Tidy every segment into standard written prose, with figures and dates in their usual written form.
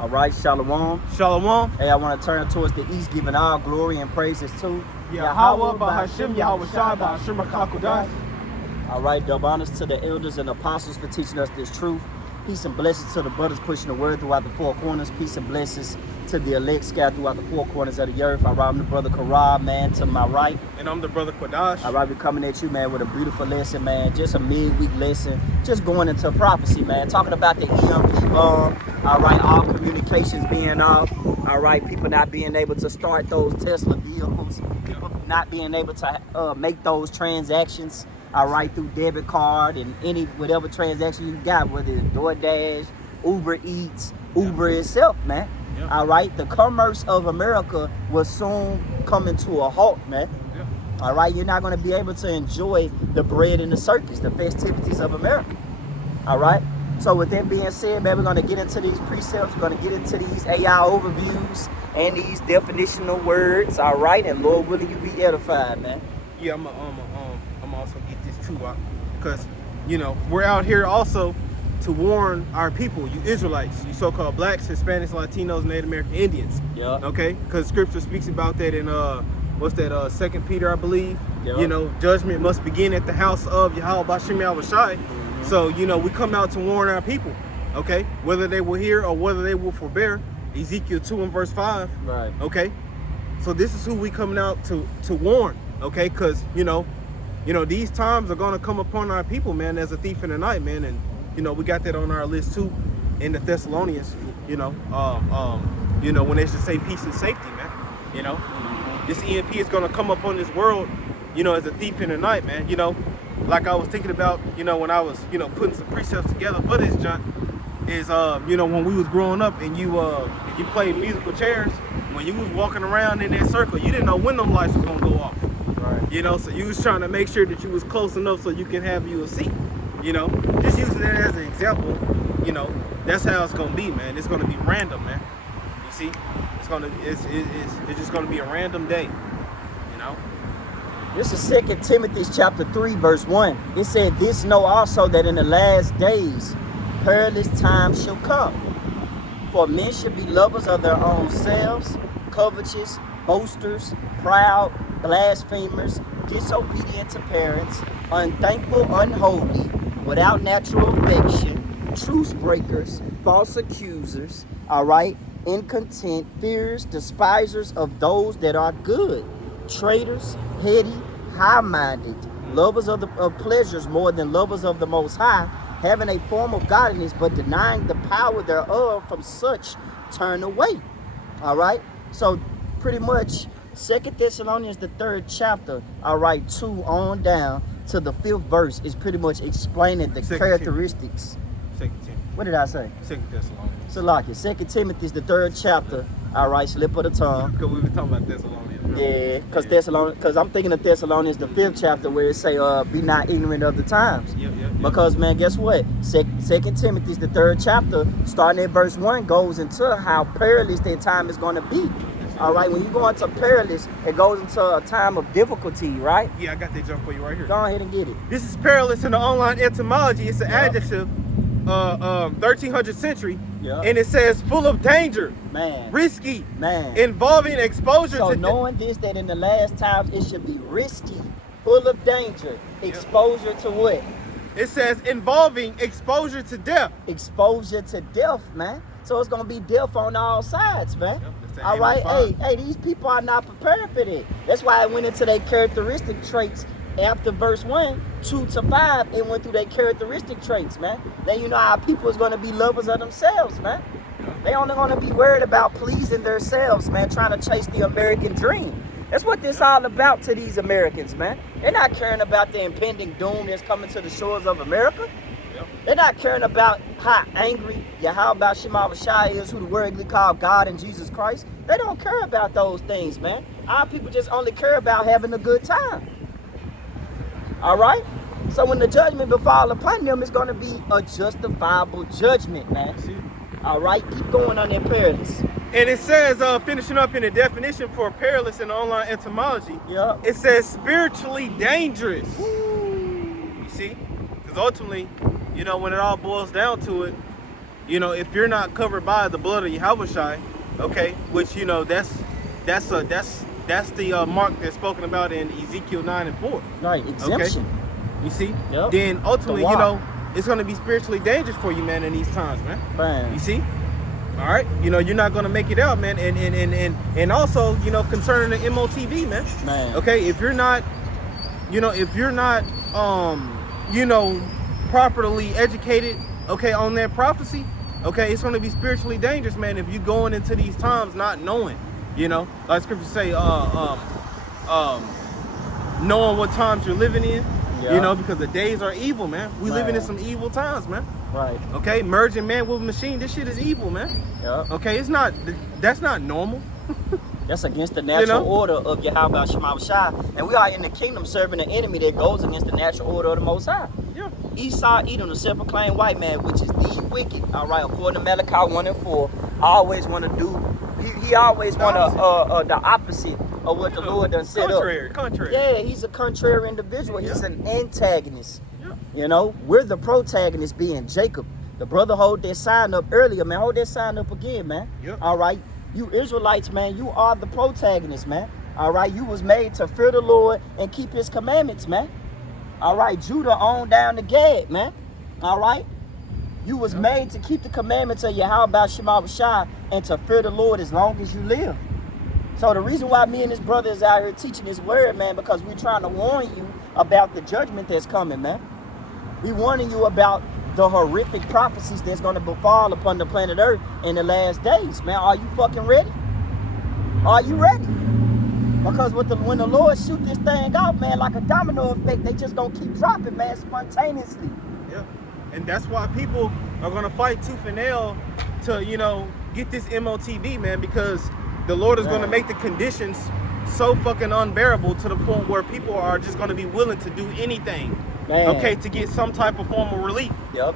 All right, shalom. Shalom. Hey, I want to turn towards the east, giving all glory and praises to Yahweh, Bahashim, Yahweh Shai, Bahashim HaKakodash. All right, double honors to the elders and apostles for teaching us this truth. Peace and blessings to the brothers pushing the word throughout the four corners. Peace and blessings to the elect scattered throughout the four corners of the earth. All right, I'm the brother Karab, man, to my right. And I'm the brother Quadash. All right, we're coming at you, man, with a beautiful lesson, man. Just a midweek lesson. Just going into prophecy, man. Talking about the EMP bomb. All right, all communications being off. All right, people not being able to start those Tesla vehicles. People not being able to make those transactions. All right, through debit card and any whatever transaction you got, whether it's DoorDash, Uber Eats, Uber itself, man. Yep. All right, the commerce of America will soon come into a halt, man. Yep. All right, you're not going to be able to enjoy the bread and the circus, the festivities of America. All right, so with that being said, man, we're going to get into these precepts. We're going to get into these AI overviews and these definitional words. All right, and Lord willing, you be edified, man. Yeah, I'm also get this too, because we're out here also to warn our people, you Israelites, you so-called blacks, Hispanics, Latinos, Native American Indians. Yeah. Okay, because Scripture speaks about that in what's that? 2 Peter, I believe. Yep. Judgment must begin at the house of Yahweh Bashim Yahweh Shai. Mm-hmm. So we come out to warn our people. Okay, whether they will hear or whether they will forbear. Ezekiel 2 and verse 5. Right. Okay, so this is who we coming out to warn. Okay, because these times are going to come upon our people, man, as a thief in the night, man. And, we got that on our list, too, in the Thessalonians, when they should say peace and safety, man. This EMP is going to come upon this world, as a thief in the night, man. Like I was thinking about, when I was, putting some precepts together for this junk, is, when we was growing up and you played musical chairs, when you was walking around in that circle, you didn't know when them lights was going to go off. Right. So you was trying to make sure that you was close enough so you can have you a seat. Just using that as an example, that's how it's gonna be, man. It's gonna be random, man. You see, it's just gonna be a random day. This is 2 Timothy chapter 3, verse 1. It said, "This know also that in the last days perilous times shall come. For men shall be lovers of their own selves, covetous, boasters, proud, blasphemers, disobedient to parents, unthankful, unholy, without natural affection, truce breakers, false accusers, all right, incontent, fears, despisers of those that are good, traitors, heady, high-minded, lovers of pleasures more than lovers of the Most High, having a form of godliness, but denying the power thereof. From such turn away." All right, so pretty much 2 Thessalonians, the 3rd chapter, all right, 2 on down to the 5th verse is pretty much explaining the characteristics. 2 Timothy. What did I say? 2 Thessalonians. So like it, 2 Timothy is the 3rd chapter, all right, slip of the tongue. Because we were talking about Thessalonians. Right? Yeah, because I'm thinking of Thessalonians, the 5th chapter, where it say, be not ignorant of the times. Yep. Because, man, guess what? 2 Timothy is the 3rd chapter, starting at verse 1, goes into how perilous that time is going to be. All right, when you go into perilous, it goes into a time of difficulty, right? Yeah, I got that jump for you right here. Go ahead and get it. This is perilous in the online etymology. It's an adjective, 1300th century, and it says full of danger, man, risky, man, involving exposure so to... So knowing this, that in the last times it should be risky, full of danger, exposure to what? It says involving exposure to death. Exposure to death, man. So it's going to be death on all sides, man. All right, hey, these people are not prepared for that. That's why I went into their characteristic traits after verse 1, 2 to 5. It went through their characteristic traits, man. Then our people is going to be lovers of themselves, man. They only going to be worried about pleasing themselves, man, trying to chase the American dream. That's what this all about to these Americans, man. They're not caring about the impending doom that's coming to the shores of America. They're not caring about how angry Yahweh Shema Shai is, who the worldly call God and Jesus Christ. They don't care about those things, man. Our people just only care about having a good time. All right? So when the judgment befall upon them, it's going to be a justifiable judgment, man. All right? Keep going on that perilous. And it says, finishing up in the definition for perilous in the online etymology, it says spiritually dangerous. Ooh. You see? Because ultimately, when it all boils down to it, if you're not covered by the blood of Yahushua, okay, which that's the mark that's spoken about in Ezekiel 9:4. Right, exemption. Okay? You see? Yep. Then ultimately, The it's going to be spiritually dangerous for you, man, in these times, man. Man. You see? All right? You're not going to make it out, man. And also, concerning the MOTV, man. Man. Okay? If you're not, properly educated, okay, on that prophecy, okay, it's going to be spiritually dangerous, man, if you're going into these times not knowing, like scripture say, knowing what times you're living in, because the days are evil, man. We living in some evil times, man. Right. Okay, merging man with machine, this shit is evil, man. Yep. Okay, that's not normal. That's against the natural order of Yahweh Shema Shai. And we are in the kingdom serving an enemy that goes against the natural order of the Most High. Yeah. Esau, Edom, the self-proclaimed white man, which is the wicked. All right, according to Malachi 1:4, always want to do. He always want to the opposite of what the Lord done set up. Contrary. Yeah, he's a contrary individual. He's an antagonist. Yeah. We're the protagonist, being Jacob. The brother hold that sign up earlier, man. Hold that sign up again, man. Yep. All right. You Israelites, man, you are the protagonist, man. All right. You was made to fear the Lord and keep his commandments, man. All right. Judah on down to Gad, man. All right. You was made to keep the commandments of Yahweh Shema Shai and to fear the Lord as long as you live. So the reason why me and this brother is out here teaching this word, man, because we're trying to warn you about the judgment that's coming, man. We warning you about the horrific prophecies that's going to befall upon the planet Earth in the last days, man. Are you fucking ready? Are you ready? Because when the Lord shoot this thing off, man, like a domino effect, they just going to keep dropping, man, spontaneously. Yeah. And that's why people are going to fight tooth and nail to, get this MOTB, man, because the Lord is going to make the conditions so fucking unbearable to the point where people are just going to be willing to do anything, okay, to get some type of form of relief. Yep.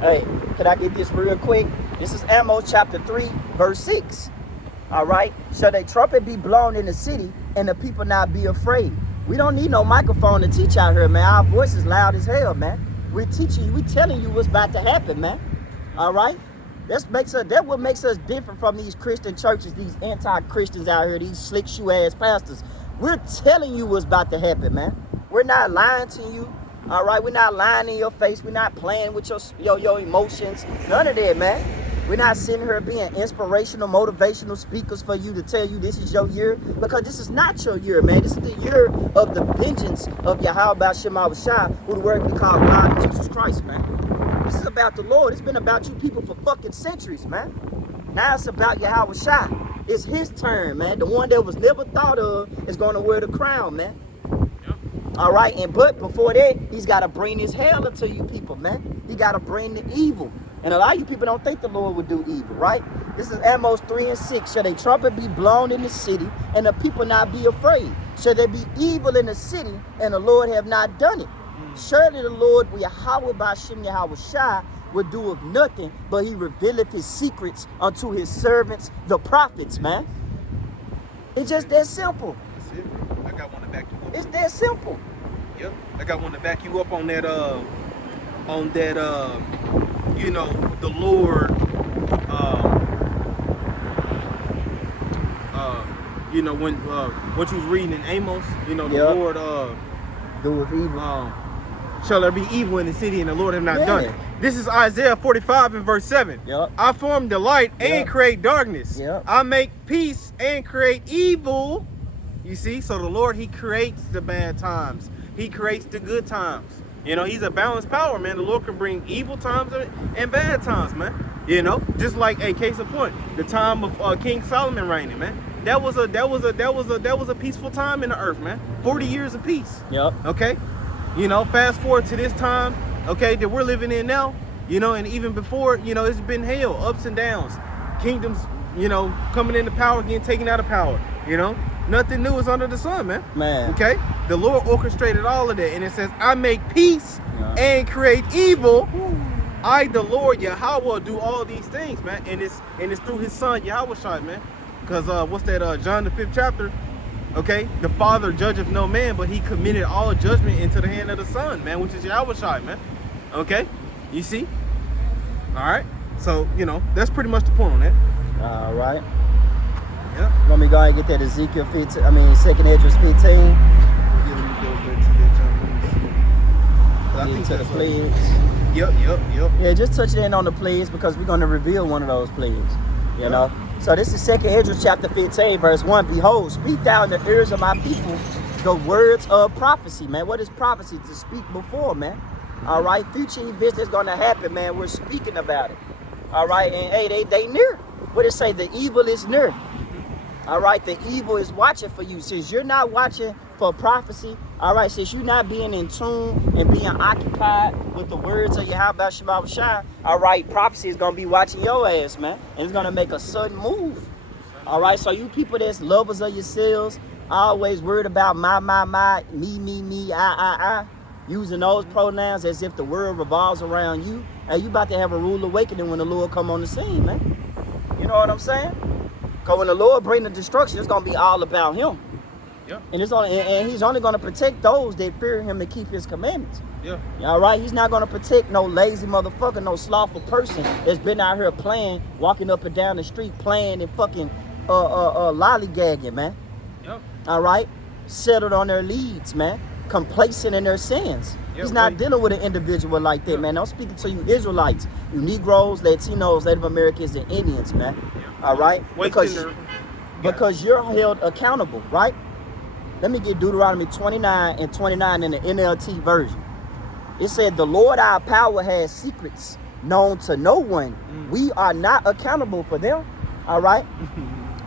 Hey, could I get this real quick? This is Amos chapter 3, verse 6. All right. Shall a trumpet be blown in the city and the people not be afraid? We don't need no microphone to teach out here, man. Our voice is loud as hell, man. We're teaching you, we're telling you what's about to happen, man. All right. That's what makes us different from these Christian churches, these anti-Christians out here, these slick shoe ass pastors. We're telling you what's about to happen, man. We're not lying to you. All right, we're not lying in your face. We're not playing with your emotions. None of that, man. We're not sitting here being inspirational, motivational speakers for you to tell you this is your year, because this is not your year, man. This is the year of the vengeance of Yahweh Shema Shai, who the word we call God and Jesus Christ, man. This is about the Lord. It's been about you people for fucking centuries, man. Now it's about Yahweh Shai. It's his turn, man. The one that was never thought of is going to wear the crown, man. All right, but before that, he's got to bring his hell into you people, man. He got to bring the evil. And a lot of you people don't think the Lord would do evil, right? This is Amos 3 and 6. Shall a trumpet be blown in the city and the people not be afraid? Shall there be evil in the city and the Lord have not done it? Surely the Lord, Yahweh B'Shem Yahweh Shai, will do of nothing, but he revealeth his secrets unto his servants, the prophets, man. It's just that simple. That's it. I got one to back you up. It's that simple. Yep. I got one to back you up on that, the Lord, when what you was reading in Amos, the Lord, do with evil. Shall there be evil in the city and the Lord have not done it. This is Isaiah 45 and verse 7. Yep. I form the light and create darkness. Yep. I make peace and create evil. You see, so the Lord, he creates the bad times. He creates the good times. He's a balanced power, man. The Lord can bring evil times and bad times, man. Just like a case in point, the time of King Solomon reigning, man. That was a peaceful time in the earth, man. 40 years of peace. Yep. Okay. Fast forward to this time, okay, that we're living in now, and even before, it's been hell, ups and downs, kingdoms, coming into power, getting taken out of power, nothing new is under the sun, man. Okay, the Lord orchestrated all of that, and it says, I make peace and create evil. I, the Lord Yahweh, do all these things, man, and it's through his son Yahweh Shai, man, because what's that, John the 5th chapter. Okay, the Father judgeth no man, but he committed all judgment into the hand of the Son, man, which is Yahweh Shai, man. Okay, you see? All right. So, that's pretty much the point on that. All right. Yep. Let me go ahead and get that Ezekiel 15. I mean, 2nd Esdras 15. Yeah, let me go back to that, John. I think To the that's plagues. Yep. Yeah, just touch it in on the plagues because we're going to reveal one of those plagues. You know? So this is 2nd Esdras chapter 15, verse 1. Behold, speak thou in the ears of my people the words of prophecy, man. What is prophecy? To speak before, man. All right? Future events that's going to happen, man. We're speaking about it. All right? And, hey, they near. What it say? The evil is near. All right? The evil is watching for you. Since you're not watching for prophecy, all right, since you're not being in tune and being occupied with the words of Yahweh Shema Shai, all right, prophecy is going to be watching your ass, man. And it's going to make a sudden move. All right, so you people that's lovers of yourselves, always worried about my, me, I, using those pronouns as if the world revolves around you. And you about to have a rude awakening when the Lord come on the scene, man. You know what I'm saying? Because when the Lord bring the destruction, it's going to be all about him. Yeah. And he's only going to protect those that fear him and keep his commandments. Yeah. All right? He's not going to protect no lazy motherfucker, no slothful person that's been out here playing, walking up and down the street playing and fucking lollygagging, man. Yep. All right? Settled on their leads, man. Complacent in their sins. Yeah, He's not right. dealing with an individual like that, man. I'm speaking to you Israelites, you Negroes, Latinos, Native Americans, and Indians, man. Yeah. All right? Because you're held accountable, right? Let me get Deuteronomy 29 and 29 in the NLT version. It said, the Lord our power has secrets known to no one. We are not accountable for them. All right?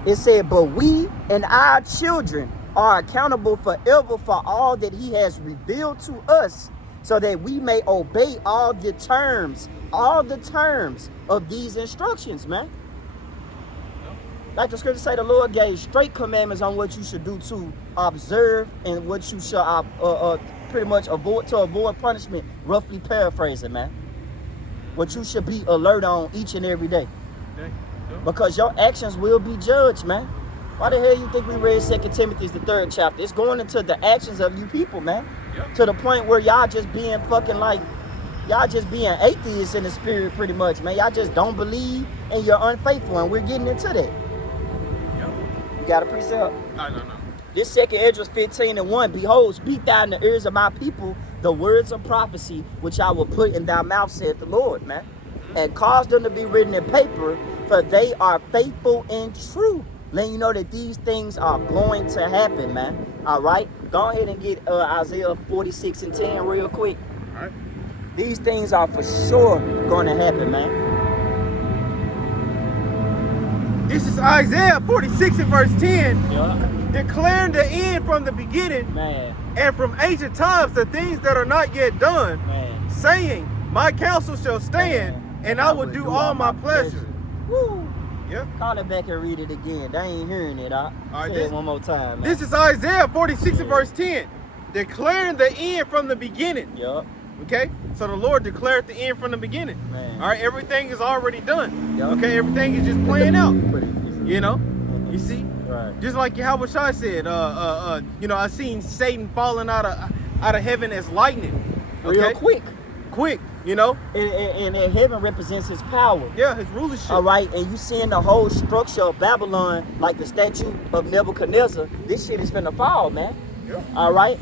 It said, but we and our children are accountable forever for all that he has revealed to us, so that we may obey all the terms of these instructions, man. Like the scripture say, the Lord gave straight commandments on what you should do to observe and what you should pretty much avoid punishment. Roughly paraphrasing, man. What you should be alert on each and every day. Because your actions will be judged, man. Why the hell you think we read 2 Timothy, the 3rd chapter? It's going into the actions of you people, man. Yep. To the point where y'all just being atheists in the spirit pretty much, man. Y'all just don't believe and you're unfaithful, and we're getting into that. You got a precept? No. This 2nd Esdras 15 and 1. Behold, speak thou in the ears of my people the words of prophecy, which I will put in thy mouth, saith the Lord, man. And cause them to be written in paper, for they are faithful and true. Letting you know that these things are going to happen, man. All right? Go ahead and get Isaiah 46 and 10 real quick. All right. These things are for sure going to happen, man. This is Isaiah 46 and verse 10. Yeah. Declaring the end from the beginning, Man. and from ancient times the things that are not yet done, Man. saying, my counsel shall stand, and I will do all my pleasure. Woo. Yeah. Call it back and read it again. They ain't hearing it, All right, Say it one more time, man. This is Isaiah 46 and verse 10. Declaring the end from the beginning. Yup. Okay? So the Lord declared the end from the beginning. Man. All right, everything is already done. Yup. Okay, everything is just playing out. Pretty easy. You know? You see? Right. Just like Yahweh Shai said, I seen Satan falling out of heaven as lightning. Okay? Real quick. Quick, you know? And heaven represents his power. Yeah, his rulership. All right, and you seeing the whole structure of Babylon, like the statue of Nebuchadnezzar, this shit is finna fall, man. Yeah. All right?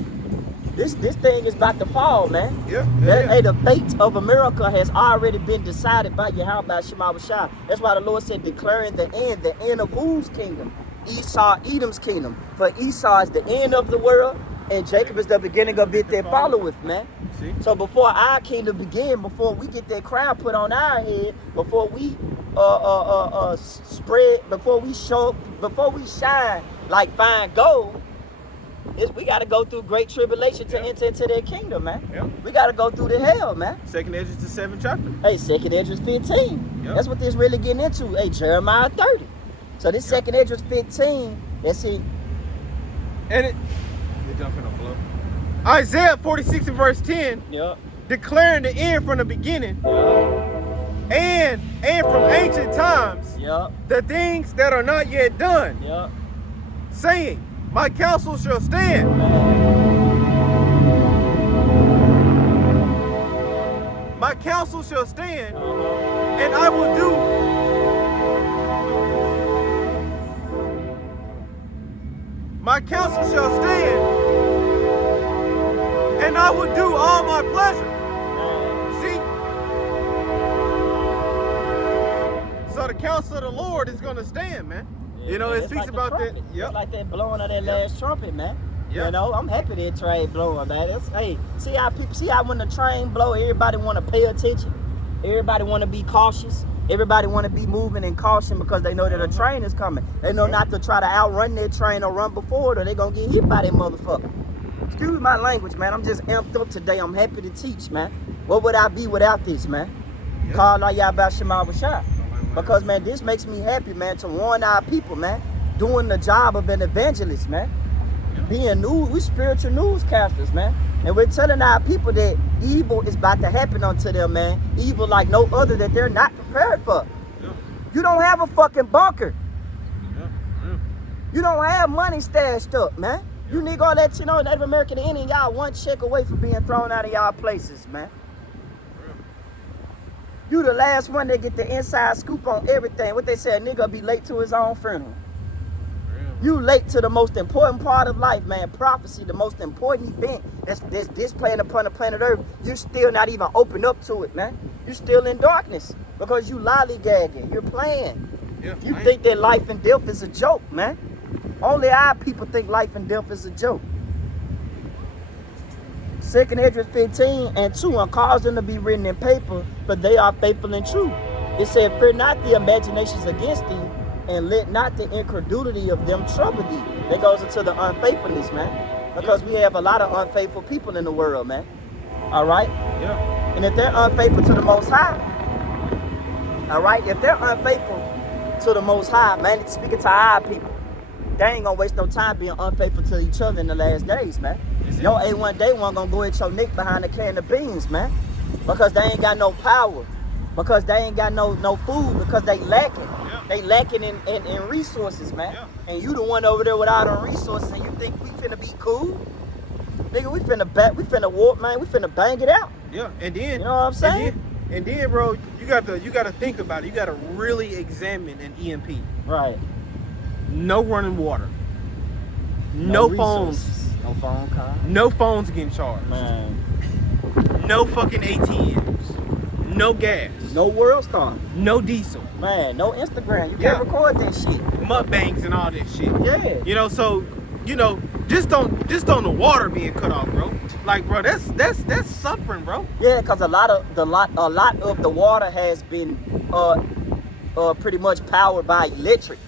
This thing is about to fall, man. Yeah. Hey, the fate of America has already been decided by Yahweh Shema Shai. That's why the Lord said, declaring the end of whose kingdom? Esau, Edom's kingdom. For Esau is the end of the world, and Jacob is the beginning of it that followeth, man. See? So before our kingdom begin, before we get that crown put on our head, before we spread, before we shine like fine gold, we got to go through great tribulation to enter into their kingdom, man. Yeah. We got to go through the hell, man. 2nd Esdras, the 7th chapter. Hey, 2nd Esdras 15. Yep. That's what this really getting into. Hey, Jeremiah 30. So this 2nd Esdras 15, let's see. And you're jumping on blow. Isaiah 46 and verse 10. Yep. Declaring the end from the beginning. Yep. And from ancient times. Yep. The things that are not yet done. Yep. Saying, my counsel shall stand. My counsel shall stand, and I will do. My counsel shall stand, and I will do all my pleasure. See? So the counsel of the Lord is going to stand, man. Yeah, you know, man, it speaks like about that. Yep. It's like that blowing of that last trumpet, man. Yep. You know, I'm happy that train blowing, man. Hey, see how when the train blow, everybody want to pay attention. Everybody want to be cautious. Everybody want to be moving in caution because they know that a train is coming. They know not to try to outrun that train or run before it, or they're going to get hit by that motherfucker. Excuse my language, man. I'm just amped up today. I'm happy to teach, man. What would I be without this, man? Yep. Call Yahweh Shema Bashar. Because, man, this makes me happy, man, to warn our people, man. Doing the job of an evangelist, man. Being we spiritual newscasters, man. And we're telling our people that evil is about to happen unto them, man. Evil like no other that they're not prepared for. Yeah. You don't have a fucking bunker. Yeah. You don't have money stashed up, man. You nigga all that, you know, Native American Indian, y'all one check away from being thrown out of y'all places, man. You the last one that get the inside scoop on everything. What they say, a nigga be late to his own funeral. You late to the most important part of life, man. Prophecy, the most important event that's displaying upon the planet Earth. You still not even open up to it, man. You still in darkness because you lollygagging. You're playing. Yeah, You think that life and death is a joke, man. Only our people think life and death is a joke. 2nd Esdras 15:2, and cause them to be written in paper, for they are faithful and true. It said, fear not the imaginations against thee, and let not the incredulity of them trouble thee. That goes into the unfaithfulness, man. Because we have a lot of unfaithful people in the world, man. All right? Yeah. And if they're unfaithful to the Most High, all right? If they're unfaithful to the Most High, man, it's speaking to our people. They ain't gonna waste no time being unfaithful to each other in the last days, man. Your A1 day one gonna go at your neck behind a can of beans, man. Because they ain't got no power. Because they ain't got no food. Because they lacking. Yeah. They lacking in resources, man. Yeah. And you the one over there with all the resources, and you think we finna be cool? Nigga, we finna walk, man. We finna bang it out. Yeah. And then, you know what I'm saying? And then, bro, you gotta think about it. You gotta really examine an EMP. Right. No running water. No phones. No phone call. No phones getting charged. Man. No fucking ATMs. No gas. No World Star. No diesel. Man, no Instagram. You can't record that shit. Mukbangs and all that shit. Yeah. You know, so, you know, just on the water being cut off, bro. Like, bro, that's suffering, bro. Yeah, because a lot of the water has been pretty much powered by electric.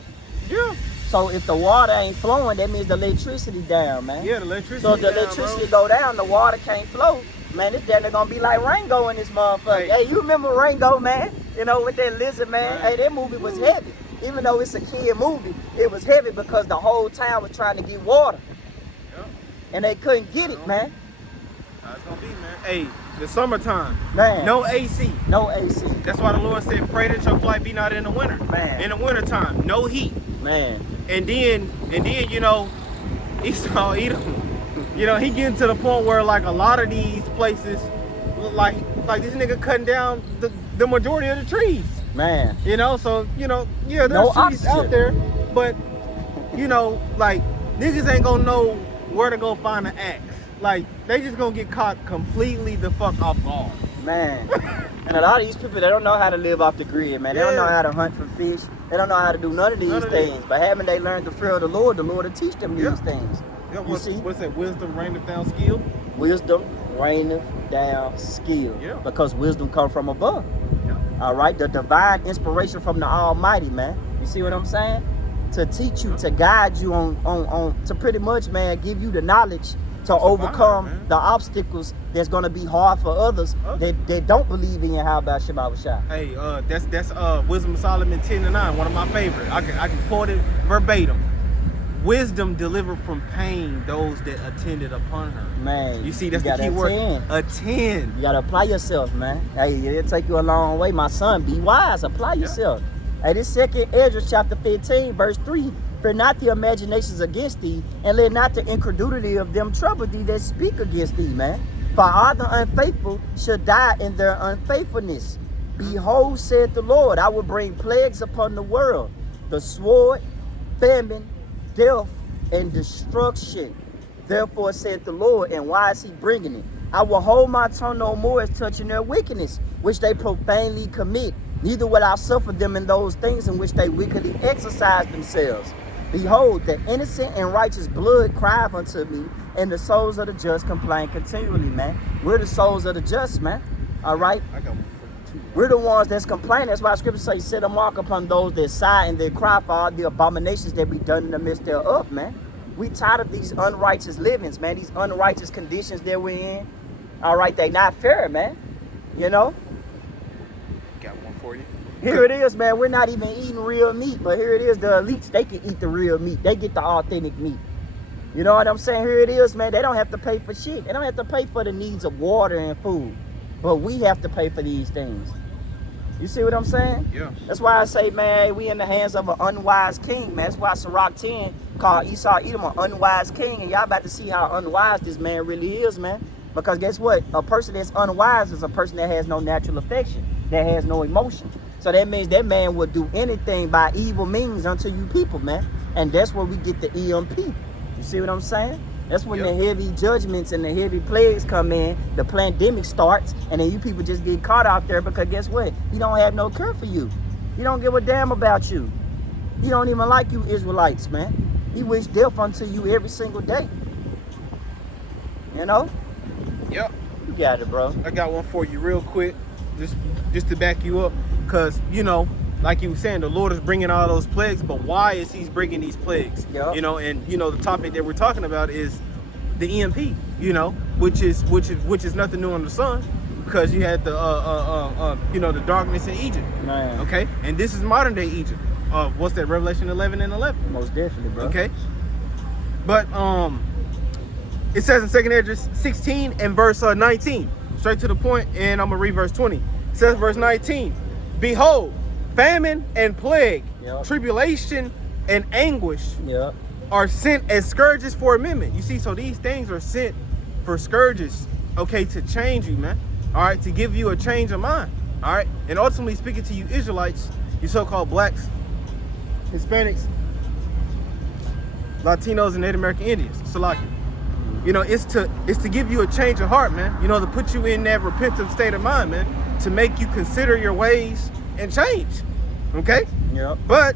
Yeah. So if the water ain't flowing, that means the electricity down, man. Yeah, the electricity. So if the electricity go down, the water can't flow. Man, it's definitely gonna be like Rango in this motherfucker. Hey, you remember Rango, man? You know, with that lizard, man. Hey, that movie was heavy. Even though it's a kid movie, it was heavy because the whole town was trying to get water. Yep. And they couldn't get it, man. That's gonna be, man. Hey, the summertime. Man. No AC. No AC. That's why the Lord said, pray that your flight be not in the winter. Man. In the wintertime, no heat. Man. And then, you know, Esau Edom, you know, he getting to the point where like a lot of these places, like this nigga cutting down the majority of the trees. Man. You know, so, you know, yeah, there's trees out there, but, you know, like, niggas ain't gonna know where to go find an axe. Like, they just gonna get caught completely the fuck off guard. Man. And a lot of these people, they don't know how to live off the grid, man. They don't know how to hunt for fish. They don't know how to do none of these things. But haven't they learned the fear of the Lord will teach them these things. Yeah, you see? What's that? Wisdom reigneth down skill? Wisdom reigneth down skill. Yeah. Because wisdom comes from above. Yeah. All right? The divine inspiration from the Almighty, man. You see what I'm saying? To teach you, to guide you on to pretty much, man, give you the knowledge to overcome the obstacles that's gonna be hard for others that don't believe in Yahweh Shema Bashar. Hey, that's Wisdom of Solomon 10:9, one of my favorite. I can quote it verbatim. Wisdom delivered from pain those that attended upon her. Man, you see, that's the key word. Attend. You gotta apply yourself, man. Hey, it'll take you a long way, my son. Be wise. Apply yourself. Hey, this 2nd Esdras chapter 15, verse 3. Fear not the imaginations against thee, and let not the incredulity of them trouble thee that speak against thee, man. For all the unfaithful shall die in their unfaithfulness. Behold, said the Lord, I will bring plagues upon the world, the sword, famine, death, and destruction. Therefore said the Lord, and why is he bringing it? I will hold my tongue no more as touching their wickedness, which they profanely commit. Neither will I suffer them in those things in which they wickedly exercise themselves. Behold, the innocent and righteous blood crieth unto me, and the souls of the just complain continually, man. We're the souls of the just, man. All right? I got one. We're the ones that's complaining. That's why Scripture says, set a mark upon those that sigh and that cry for all the abominations that be done in the midst thereof, man. We tired of these unrighteous livings, man. These unrighteous conditions that we're in. All right, they not fair, man. You know? Got one for you. Here it is, man. We're not even eating real meat, but here it is. The elites, they can eat the real meat. They get the authentic meat. You know what I'm saying? Here it is, man. They don't have to pay for shit. They don't have to pay for the needs of water and food. But we have to pay for these things. You see what I'm saying? Yeah. That's why I say, man, we in the hands of an unwise king, man. That's why Sirach 10 called Esau Edom an unwise king. And y'all about to see how unwise this man really is, man. Because guess what? A person that's unwise is a person that has no natural affection, that has no emotion. So that means that man will do anything by evil means unto you people, man. And that's where we get the EMP. You see what I'm saying? That's when the heavy judgments and the heavy plagues come in, the pandemic starts, and then you people just get caught out there because guess what? He don't have no care for you. He don't give a damn about you. He don't even like you Israelites, man. He wish death unto you every single day. You know? Yep. You got it, bro. I got one for you real quick, just to back you up, because, you know, like you were saying, the Lord is bringing all those plagues, but why is he bringing these plagues? Yep. You know, and you know the topic that we're talking about is the EMP. You know, which is nothing new under the sun, because you had the you know, the darkness in Egypt. Man. Okay, and this is modern day Egypt. What's that? Revelation 11 and 11. Most definitely, bro. Okay, but it says in 2 Esdras 16 and verse 19, straight to the point, and I'm gonna read verse 20. It says verse 19, behold, famine and plague, tribulation and anguish are sent as scourges for amendment. You see, so these things are sent for scourges, okay, to change you, man. All right, to give you a change of mind. All right, and ultimately speaking to you Israelites, you so-called blacks, Hispanics, Latinos, and Native American Indians, Salaki. You know, it's to give you a change of heart, man. You know, to put you in that repentant state of mind, man, to make you consider your ways and change. Okay? Yeah. But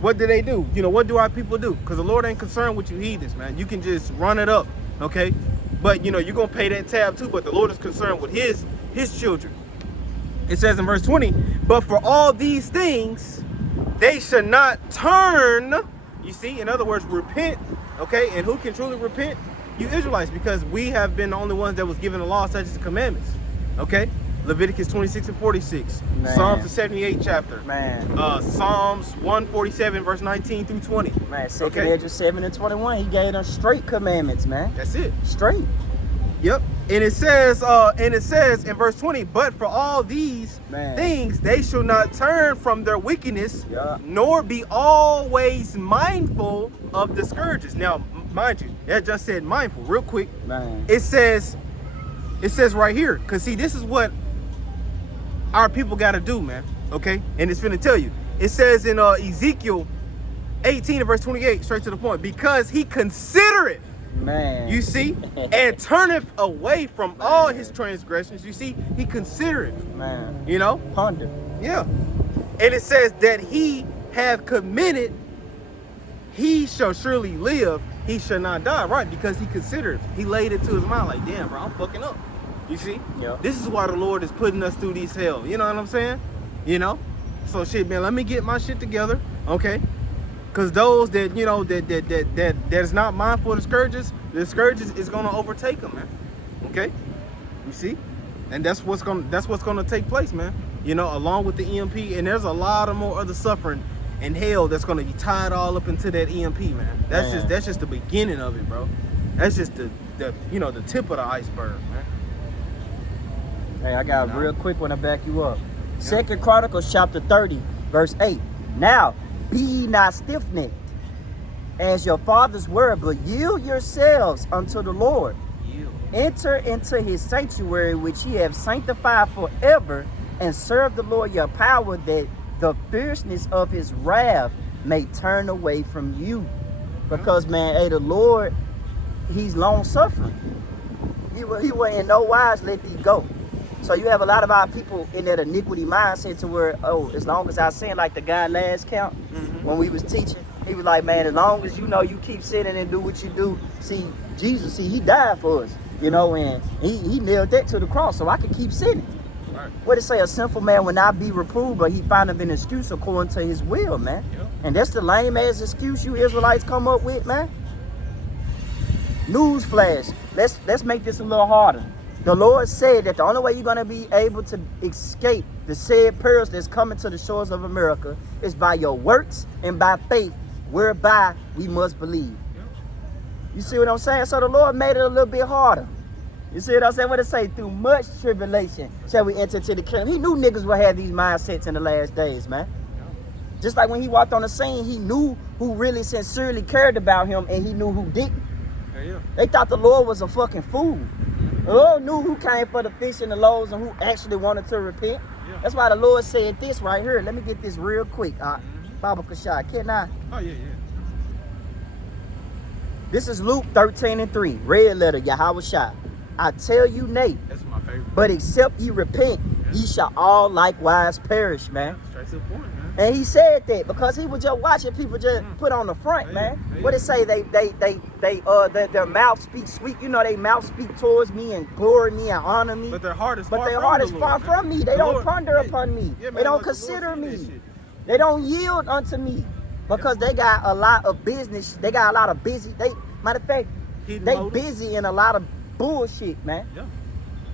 what do they do? You know, what do our people do? Because the Lord ain't concerned with you heathens, man. You can just run it up, okay? But, you know, you're going to pay that tab too, but the Lord is concerned with his children. It says in verse 20, but for all these things, they should not turn, you see, in other words, repent, okay? And who can truly repent? You Israelites, because we have been the only ones that was given the law, such as the commandments, okay? Leviticus 26 and 46, man. Psalms the 78th chapter, man. Psalms 147 verse 19 through 20. Man, 2 Esdras 7 and 21, he gave them straight commandments, man. That's it. Straight. Yep. And it says in verse 20, but for all these things they shall not turn from their wickedness, nor be always mindful of the scourges. Now, mind you, that just said mindful. Real quick, man. It says right here, because see, this is what our people got to do, man. Okay, and it's finna tell you. It says in Ezekiel 18 and verse 28, straight to the point, because he considereth, man, you see, and turneth away from all his transgressions. You see, he considereth, man. You know, ponder. Yeah, and it says that he have committed, he shall surely live, he shall not die, right? Because he considered, he laid it to his mind, like, damn, bro, I'm fucking up. You see? Yeah. This is why the Lord is putting us through these hell. You know what I'm saying? You know? So shit, man, let me get my shit together, okay? Because those that, you know, that is not mindful of the scourges is gonna overtake them, man. Okay? You see? And that's what's gonna take place, man. You know, along with the EMP, and there's a lot of more other suffering and hell that's gonna be tied all up into that EMP, man. That's just the beginning of it, bro. That's just the you know, the tip of the iceberg, man. Hey, I got a real quick one to back you up. 2 Chronicles chapter 30, verse 8. Now, be ye not stiff-necked, as your fathers were, but yield yourselves unto the Lord. Enter into his sanctuary, which he hath sanctified forever, and serve the Lord your power, that the fierceness of his wrath may turn away from you. Because, man, hey, the Lord, he's long-suffering. He will in no wise let thee go. So you have a lot of our people in that iniquity mindset to where, oh, as long as I sin, like the guy last count, when we was teaching, he was like, man, as long as you keep sinning and do what you do, see, Jesus, he died for us, and he nailed that to the cross, so I can keep sinning. Right. What it say, a sinful man will not be reproved, but he findeth an excuse according to his will, man. Yep. And that's the lame ass excuse you Israelites come up with, man. Newsflash, let's make this a little harder. The Lord said that the only way you're going to be able to escape the said perils that's coming to the shores of America is by your works and by faith, whereby we must believe. You see what I'm saying? So the Lord made it a little bit harder. You see what I'm saying? What it say? Through much tribulation shall we enter into the kingdom. He knew niggas would have these mindsets in the last days, man. Just like when he walked on the scene, he knew who really sincerely cared about him and he knew who didn't. They thought the Lord was a fucking fool. The Lord knew who came for the fish and the loaves and who actually wanted to repent. Yeah. That's why the Lord said this right here. Let me get this real quick. Baba Kashai, can I? Oh, yeah. This is Luke 13:3. Red letter, Yahweh Shai. I tell you, nay. That's my favorite. But except ye repent, ye shall all likewise perish, man. Straight to the point, man. And he said that because he was just watching people just put on the front, man. What it say? Their mouth speaks sweet. Their mouth speak towards me and glory me and honor me. But their heart is far from me. They don't ponder upon me. They don't consider me. They don't yield unto me because they got a lot of business. They got a lot of busy. Matter of fact, they busy in a lot of bullshit, man. Yeah.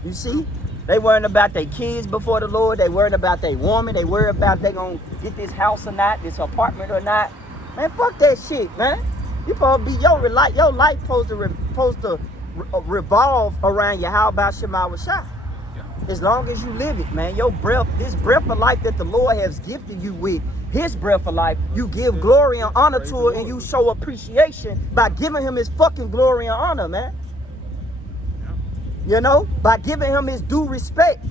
You see? They worrying about their kids before the Lord. They worrying about their woman. They worry about they gonna get this house or not, this apartment or not. Man, fuck that shit, man. You supposed to be your life supposed to revolve around your how about Shema Shah. Yeah. As long as you live it, man. Your breath, this breath of life that the Lord has gifted you with, his breath of life, you give glory and honor to it, and you show appreciation by giving him his fucking glory and honor, man. By giving him his due respect.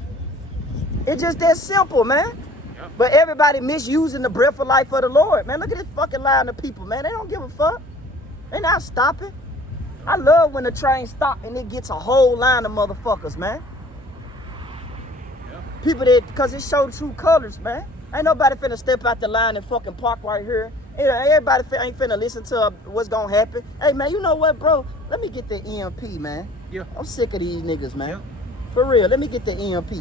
It's just that simple, man. Yep. But everybody misusing the breath of life of the Lord, man. Look at this fucking line of people, man. They don't give a fuck. They not stopping. I love when the train stop and it gets a whole line of motherfuckers, man. Yep. People because it showed two colors, man. Ain't nobody finna step out the line and fucking park right here. Everybody ain't finna listen to what's gonna happen. Hey, man, you know what, bro? Let me get the EMP, man. Yeah. I'm sick of these niggas, man. Yeah. For real, let me get the EMP.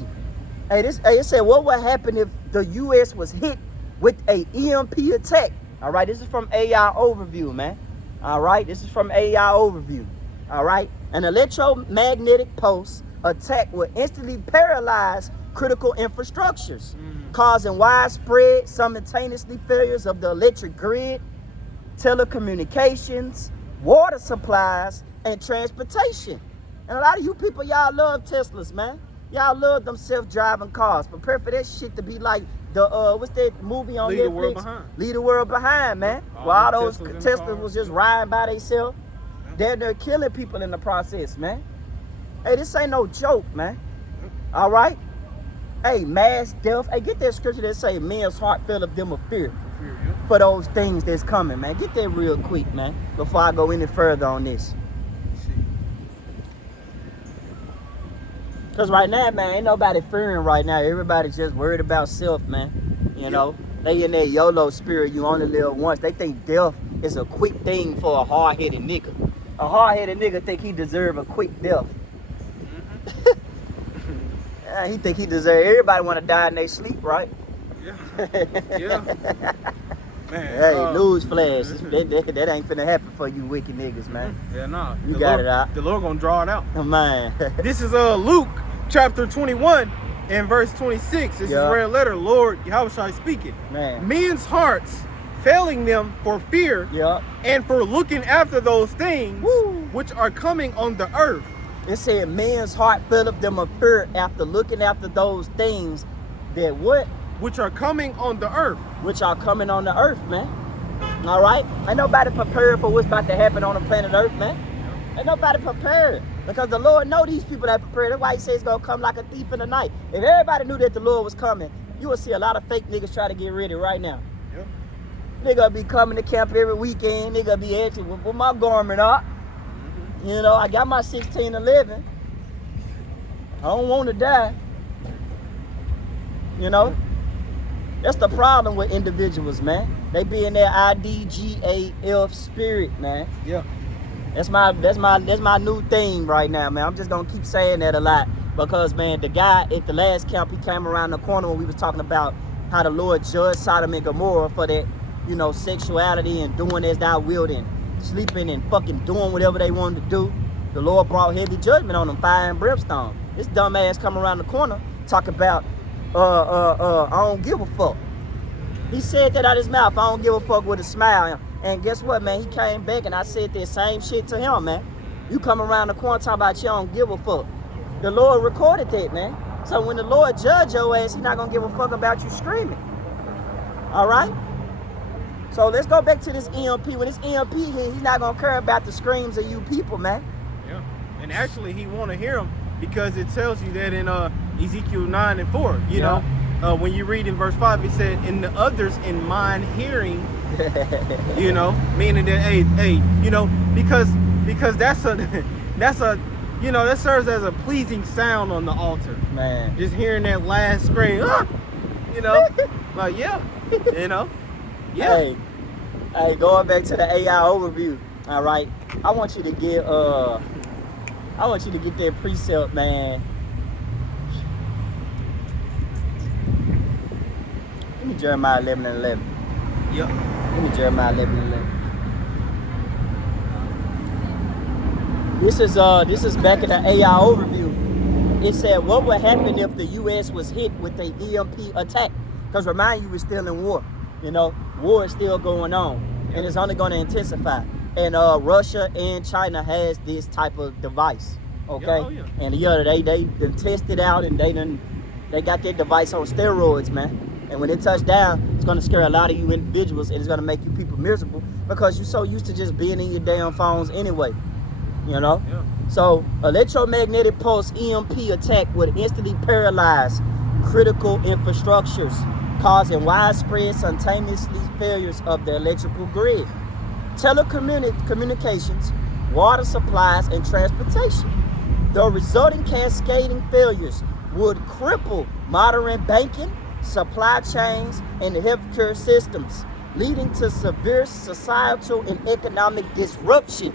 Hey, it said, what would happen if the U.S. was hit with a EMP attack? All right, this is from AI Overview, man. All right, this is from AI Overview. All right, an electromagnetic pulse attack will instantly paralyze critical infrastructures, causing widespread, simultaneously failures of the electric grid, telecommunications, water supplies, and transportation. And a lot of you people, y'all love Teslas, man. Y'all love them self-driving cars. Prepare for that shit to be like the, what's that movie on Netflix? Leave the World Behind. Leave the World Behind, man. All those Teslas was just riding by themselves. They're killing people in the process, man. Hey, this ain't no joke, man. All right? Hey, mass death. Hey, get that scripture that say men's heart filleth them of fear for those things that's coming, man. Get that real quick, man, before I go any further on this. Because right now, man, ain't nobody fearing right now. Everybody's just worried about self, man. They in that YOLO spirit, you only live once. They think death is a quick thing for a hard-headed nigga. A hard-headed nigga think he deserve a quick death. He think he deserve. Everybody want to die in their sleep, right? Yeah. Man, hey, newsflash. That ain't finna happen for you wicked niggas, man. Yeah, nah. You got it out. The Lord gonna draw it out. Oh, man. This is Luke chapter 21 and verse 26. This is red letter. Lord Yahushua speaking. Man. Men's hearts failing them for fear and for looking after those things which are coming on the earth. It said men's heart filleth them of fear after looking after those things that what? Which are coming on the earth. Which are coming on the earth, man. All right? Ain't nobody prepared for what's about to happen on the planet Earth, man. Ain't nobody prepared. Because the Lord know these people that prepare. That's why he says it's going to come like a thief in the night. If everybody knew that the Lord was coming, you would see a lot of fake niggas try to get ready right now. Yep. They gonna be coming to camp every weekend. They gonna be acting with my garment up. You know, I got my 1611. I don't want to die. You know, that's the problem with individuals, man. They be in their IDGAF spirit, man. Yeah. That's my new thing right now, man. I'm just gonna keep saying that a lot because, man, the guy at the last camp, he came around the corner when we was talking about how the Lord judged Sodom and Gomorrah for that, you know, sexuality and doing as thou wilt and sleeping and fucking doing whatever they wanted to do. The Lord brought heavy judgment on them, fire and brimstone. This dumb ass come around the corner talking about, I don't give a fuck. He said that out his mouth, I don't give a fuck, with a smile. And guess what, man? He came back and I said that same shit to him, man. You come around the corner talking about you don't give a fuck. The Lord recorded that, man. So when the Lord judge your ass, he's not going to give a fuck about you screaming. All right? So let's go back to this EMP. When this EMP hit, he's not going to care about the screams of you people, man. Yeah. And actually, he want to hear them because it tells you that in Ezekiel 9 and 4, you know, when you read in verse 5, it said, "And the others in mine hearing," you know, meaning that, hey, you know, because that's a, you know, that serves as a pleasing sound on the altar. Man. Just hearing that last scream, you know, like, yeah, you know, yeah. Hey, going back to the AI overview, all right, I want you to get that precept, man. Give me Jeremiah 11 and 11. Yep. Give me Jeremiah 11 and 11. This is back in the AI overview. It said, what would happen if the U.S. was hit with an EMP attack? Because remind you, we're still in war. You know, war is still going on, and it's only going to intensify. And Russia and China has this type of device. Okay, and they done tested out, and they got their device on steroids, man. And when it touch down, it's gonna scare a lot of you individuals, and it's gonna make you people miserable because you're so used to just being in your damn phones anyway. You know. Yeah. So electromagnetic pulse EMP attack would instantly paralyze critical infrastructures, causing widespread simultaneously failures of the electrical grid, telecommunications, water supplies, and transportation. The resulting cascading failures would cripple modern banking, supply chains, and healthcare systems, leading to severe societal and economic disruption.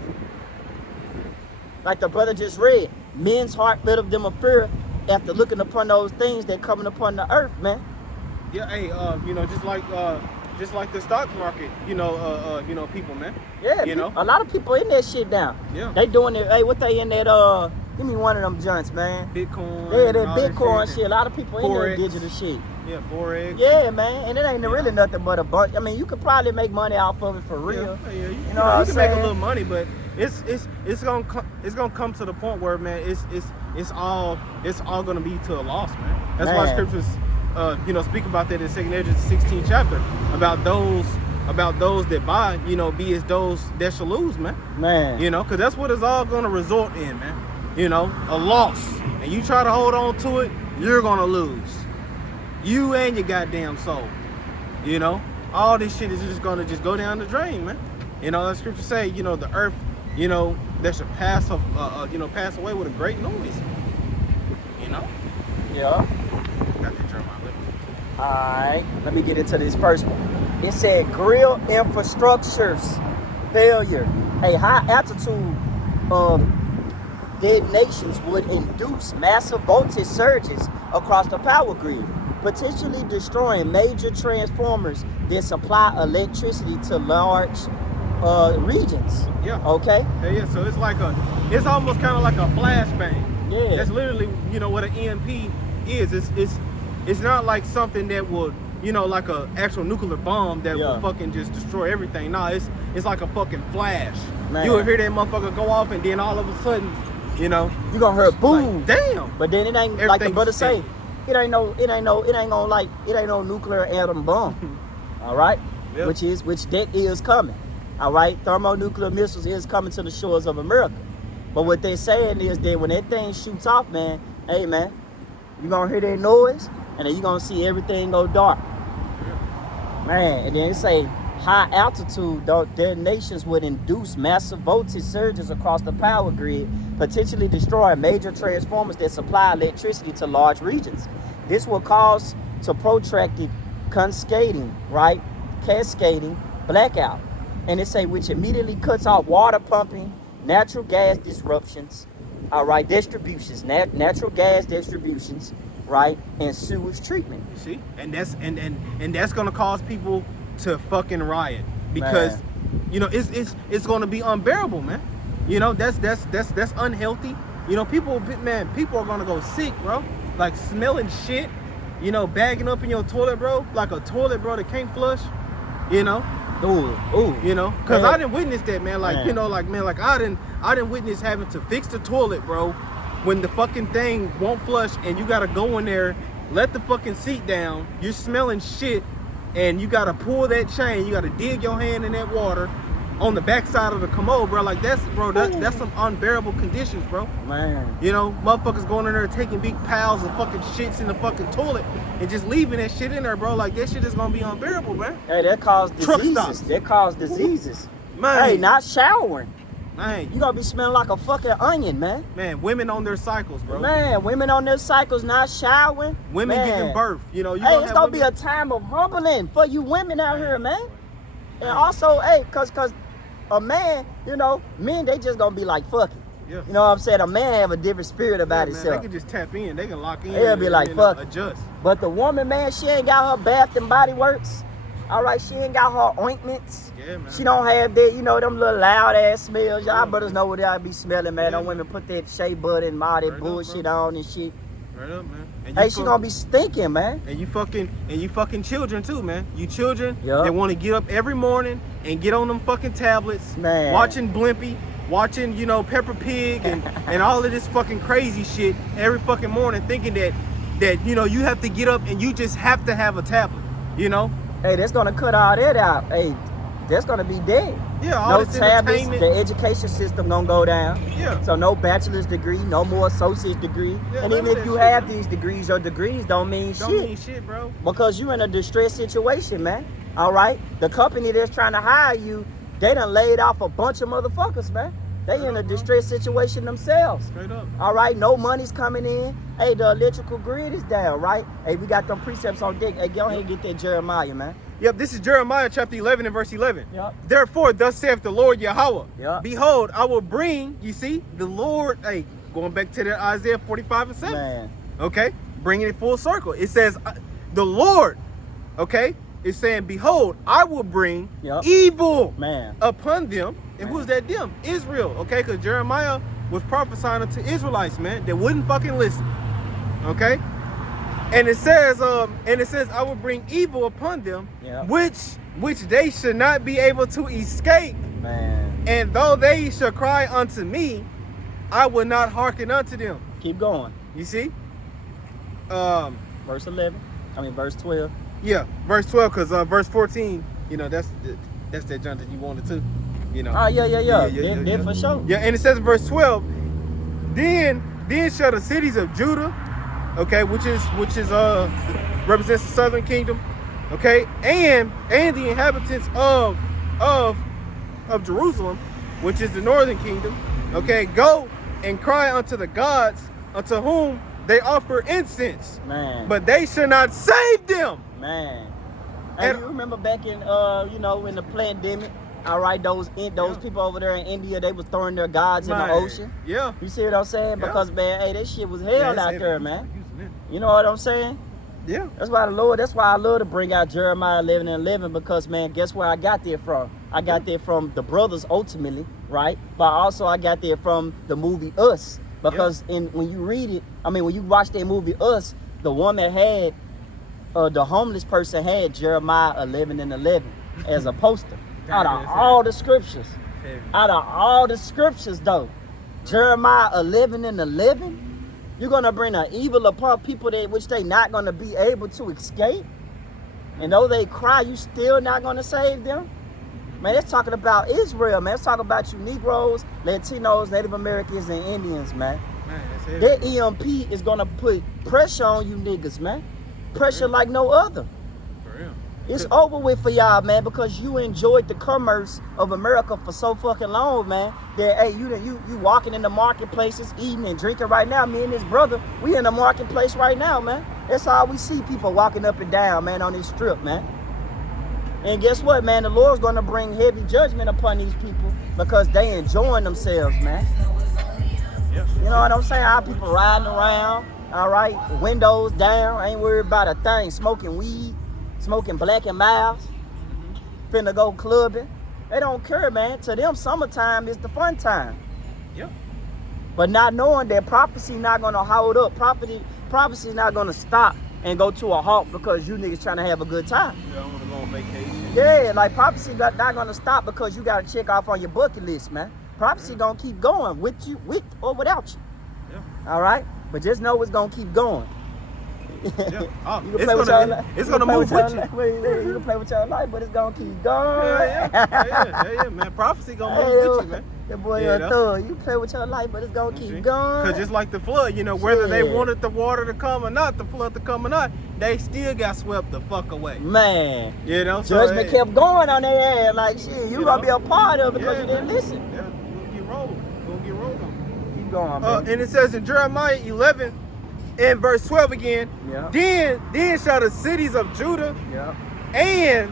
Like the brother just read, men's heart filled of them a fear after looking upon those things that coming upon the earth, man. Yeah, hey, you know, just like the stock market, you know, people, man. Yeah, you know, a lot of people in that shit now. Yeah, they doing it. Hey, what they in that? Give me one of them joints, man. Bitcoin. Yeah, that Bitcoin shit. A lot of people Forex. in there digital shit. Yeah, Forex. Yeah, man, and it ain't really nothing but a bunch. I mean, you could probably make money off of it for real. Yeah, you can know make a little money, but it's gonna come to the point where, man, it's all gonna be to a loss, man. That's why scriptures, you know, speak about that in 2 Ezra 16th chapter about those that buy, you know, be as those that shall lose, man. Man, you know, because that's what it's all gonna result in, man. You know, a loss, and you try to hold on to it, you're gonna lose. You and your goddamn soul. You know, all this shit is just gonna go down the drain, man. You know, the scripture say, you know, the earth, you know, that should pass away with a great noise. You know. Yeah. Got that Jeremiah. All right, let me get into this first one. It said grill infrastructures failure. A high altitude of detonations would induce massive voltage surges across the power grid, potentially destroying major transformers that supply electricity to large regions. Yeah. Okay. Yeah. So it's almost kind of like a flashbang. Yeah. That's literally, you know, what an EMP is. It's not like something that would, you know, like a actual nuclear bomb that will fucking just destroy everything. No, it's like a fucking flash. Man. You will hear that motherfucker go off, and then all of a sudden, you know, you gonna hear boom. Like, damn. But then it ain't like the brother say. It ain't no nuclear atom bomb. All right. Yep. Which that is coming. All right. Thermonuclear missiles is coming to the shores of America. But what they saying is that when that thing shoots off, man, hey, man, you gonna hear that noise, and then you gonna see everything go dark. Man, and then it say high altitude detonations would induce massive voltage surges across the power grid, potentially destroying major transformers that supply electricity to large regions. This will cause to protracted cascading blackout. And it say which immediately cuts off water pumping, natural gas disruptions, distributions, natural gas distributions, right, and sewage treatment. You see, and that's gonna cause people to fucking riot because, you know, it's gonna be unbearable, man. You know, that's unhealthy. You know, people are gonna go sick, bro. Like smelling shit, you know, bagging up in your toilet, bro, like a toilet, bro, that can't flush. You know. Ooh. You know, cause I didn't witness that, man. Like, you know, like, man, like I didn't witness having to fix the toilet, bro, when the fucking thing won't flush and you gotta go in there, let the fucking seat down, you're smelling shit, and you gotta pull that chain, you gotta dig your hand in that water on the backside of the commode, bro. Like that's some unbearable conditions, bro. Man. You know, motherfuckers going in there taking big piles of fucking shits in the fucking toilet and just leaving that shit in there, bro. Like that shit is gonna be unbearable, man. Hey, that caused diseases. Man. Hey, not showering. Man. You gonna be smelling like a fucking onion, man. Man, women on their cycles, bro. Man, women on their cycles not showering. Women giving birth. You know, it's gonna be a time of humbling for you women out here, man. And also, hey, cause a man, you know, men, they just gonna be like, fuck it. Yeah. You know what I'm saying? A man have a different spirit about man, itself. They can just tap in. They can lock in. They'll be like, fuck it. Adjust. But the woman, man, she ain't got her Bath and Body Works. All right, she ain't got her ointments. Yeah, man. She don't have that, you know, them little loud ass smells. Y'all brothers know what y'all be smelling, man. Yeah, them women put that shea butter and all that right bullshit on and shit. Right up, man. And Hey, she gonna be stinking, man. And you fucking children too, man. You children Yup. that want to get up every morning and get on them fucking tablets, Man. watching Blimpy, watching, you know, Peppa Pig and all of this fucking crazy shit every fucking morning, thinking that you know you have to get up and you just have to have a tablet, you know. Hey, that's gonna cut all that out. Hey, that's gonna be dead. Yeah, all No this tablets, entertainment. the education system gonna go down. Yeah. So no bachelor's degree, no more associate's degree. Yeah, and none even of if that you shit, have man. these degrees, your degrees don't mean Don't shit. mean shit, bro. Because you in a distressed situation, man. All right? The company that's trying to hire you, they done laid off a bunch of motherfuckers, man. They in a distressed situation themselves. Straight up. All right? No money's coming in. Hey, the electrical grid is down, right? Hey, we got them precepts on deck. Hey, go ahead and get that Jeremiah, man. Yep, this is Jeremiah chapter 11 and verse 11. Yep. Therefore, thus saith the Lord Yahweh. Yep. Behold, I will bring, you see, the Lord, hey, going back to that Isaiah 45 and 7. Man. Okay, bringing it full circle. It says, the Lord, okay, is saying, behold, I will bring evil upon them. And who's that them? Israel, okay, because Jeremiah was prophesying to Israelites, man, that wouldn't fucking listen, okay? And it says, I will bring evil upon them, which they should not be able to escape. Man. And though they shall cry unto me, I will not hearken unto them. Keep going. You see? Verse 12. Yeah, verse 12, because verse 14, you know, that's that junk that you wanted to, you know. Oh, yeah, for sure. Yeah, and it says in verse 12, then shall the cities of Judah, okay, which is represents the southern kingdom, okay, and the inhabitants of Jerusalem, which is the northern kingdom, okay, go and cry unto the gods unto whom they offer incense, man, but they shall not save them, man. Hey, you remember back in you know, in the pandemic? All right, those people over there in India, they was throwing their gods in the ocean. Yeah. You see what I'm saying? Because man, hey, that shit was hell out there, man. You know what I'm saying? Yeah. That's why I love to bring out Jeremiah 11 and 11, because man, guess where I got there from? I got there from the brothers ultimately, right? But also I got there from the movie Us. Because when you read it, when you watch that movie Us, the woman had the homeless person had Jeremiah 11 and 11 as a poster. Out of all the scriptures. Though, Jeremiah 11 and 11, you're going to bring an evil upon people which they not going to be able to escape. And though they cry, you still not going to save them? Man, it's talking about Israel, man. It's talking about you Negroes, Latinos, Native Americans, and Indians, man. Man, that's heavy. That EMP is gonna put pressure on you niggas, man. Pressure like no other. For real. It's over with for y'all, man, because you enjoyed the commerce of America for so fucking long, man. That hey, you walking in the marketplaces, eating and drinking right now. Me and this brother, we in the marketplace right now, man. That's all we see, people walking up and down, man, on this strip, man. And guess what, man? The Lord's gonna bring heavy judgment upon these people because they enjoying themselves, man. Yeah. You know what I'm saying? Our people riding around, all right, windows down, ain't worried about a thing, smoking weed, smoking Black and Miles, finna go clubbing. They don't care, man. To them, summertime is the fun time. Yep. But not knowing that prophecy not gonna hold up, prophecy is not gonna stop and go to a halt because you niggas trying to have a good time. You don't want to go on vacation. Yeah, like prophecy not gonna stop because you gotta check off on your bucket list, man. Prophecy gonna keep going with or without you. Yeah. All right, but just know it's gonna keep going. Yeah. Oh, You can play with your life. it's gonna move with you. You can play with your life, but it's gonna keep going. Yeah, man. Prophecy gonna move with you, man. That boy Yeah, a thug. You play with your life, but it's gonna keep going. Cause just like the flood, you know, whether they Shit. wanted the water to come or not, the flood to come or not, they still got swept the fuck away. Man, You know, so judgment kept going on their ass. Like shit, you gonna be a part of it because you didn't listen. Yeah, we're gonna get rolled on. Keep going, man. And it says in Jeremiah 11 and verse 12 again, Yeah. then shall the cities of Judah Yeah. and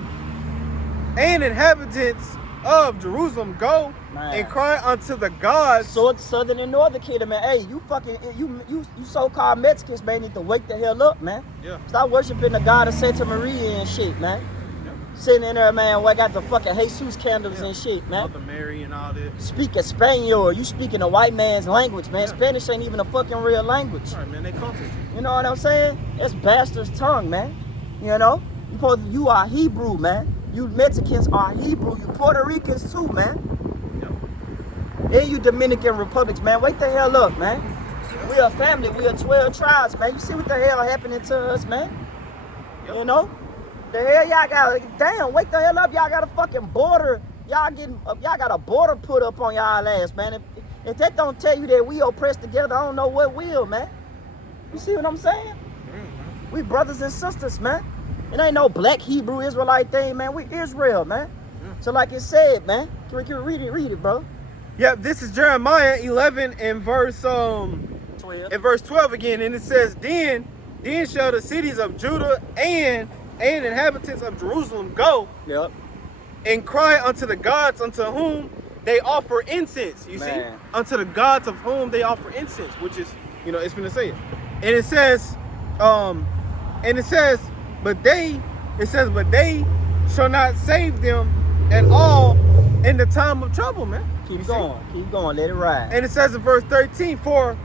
inhabitants of Jerusalem go Man. and cry unto the gods. So Southern and Northern kingdom, man. Hey, you fucking you so-called Mexicans, man, need to wake the hell up, man. Yeah. Stop worshiping the God of Santa Maria and shit, man. Yeah. Sitting in there, man, I got the fucking Jesus candles and shit, man. Mother Mary and all this. Speaking Spanish, you speaking a white man's language, man. Yeah. Spanish ain't even a fucking real language. All right, man, they comfort you. You know what I'm saying? That's bastard's tongue, man. You know? You are Hebrew, man. You Mexicans are Hebrew. You Puerto Ricans too, man. And you Dominican Republics, man. Wake the hell up, man. We a family. We are 12 tribes, man. You see what the hell happening to us, man? Yep. You know? The hell y'all got? Damn, wake the hell up. Y'all got a fucking border. Y'all got a border put up on y'all ass, man. If that don't tell you that we oppressed together, I don't know what will, man. You see what I'm saying? We brothers and sisters, man. It ain't no black Hebrew Israelite thing, man. We Israel, man. So like it said, man. Can we read it, bro? Yep, this is Jeremiah 11 and verse 12. and verse 12 again, and it says, Then shall the cities of Judah and inhabitants of Jerusalem go Yep. and cry unto the gods unto whom they offer incense. You see? Man. Unto the gods of whom they offer incense, which is, you know, it's finna say it. And it says, but they shall not save them at all in the time of trouble, man. Keep going, let it ride. And it says in verse 13, for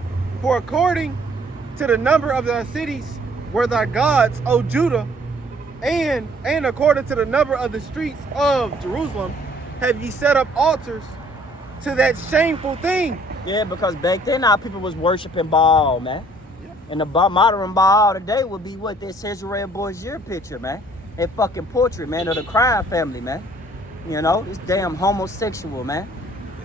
according to the number of thy cities were thy gods, O Judah, and according to the number of the streets of Jerusalem, have ye set up altars to that shameful thing. Yeah, because back then our people was worshiping Baal, man. Yeah. And the modern Baal today would be what that Cesare Borgia picture, man. That fucking portrait, man, of the crime family, man. You know, it's damn homosexual, man.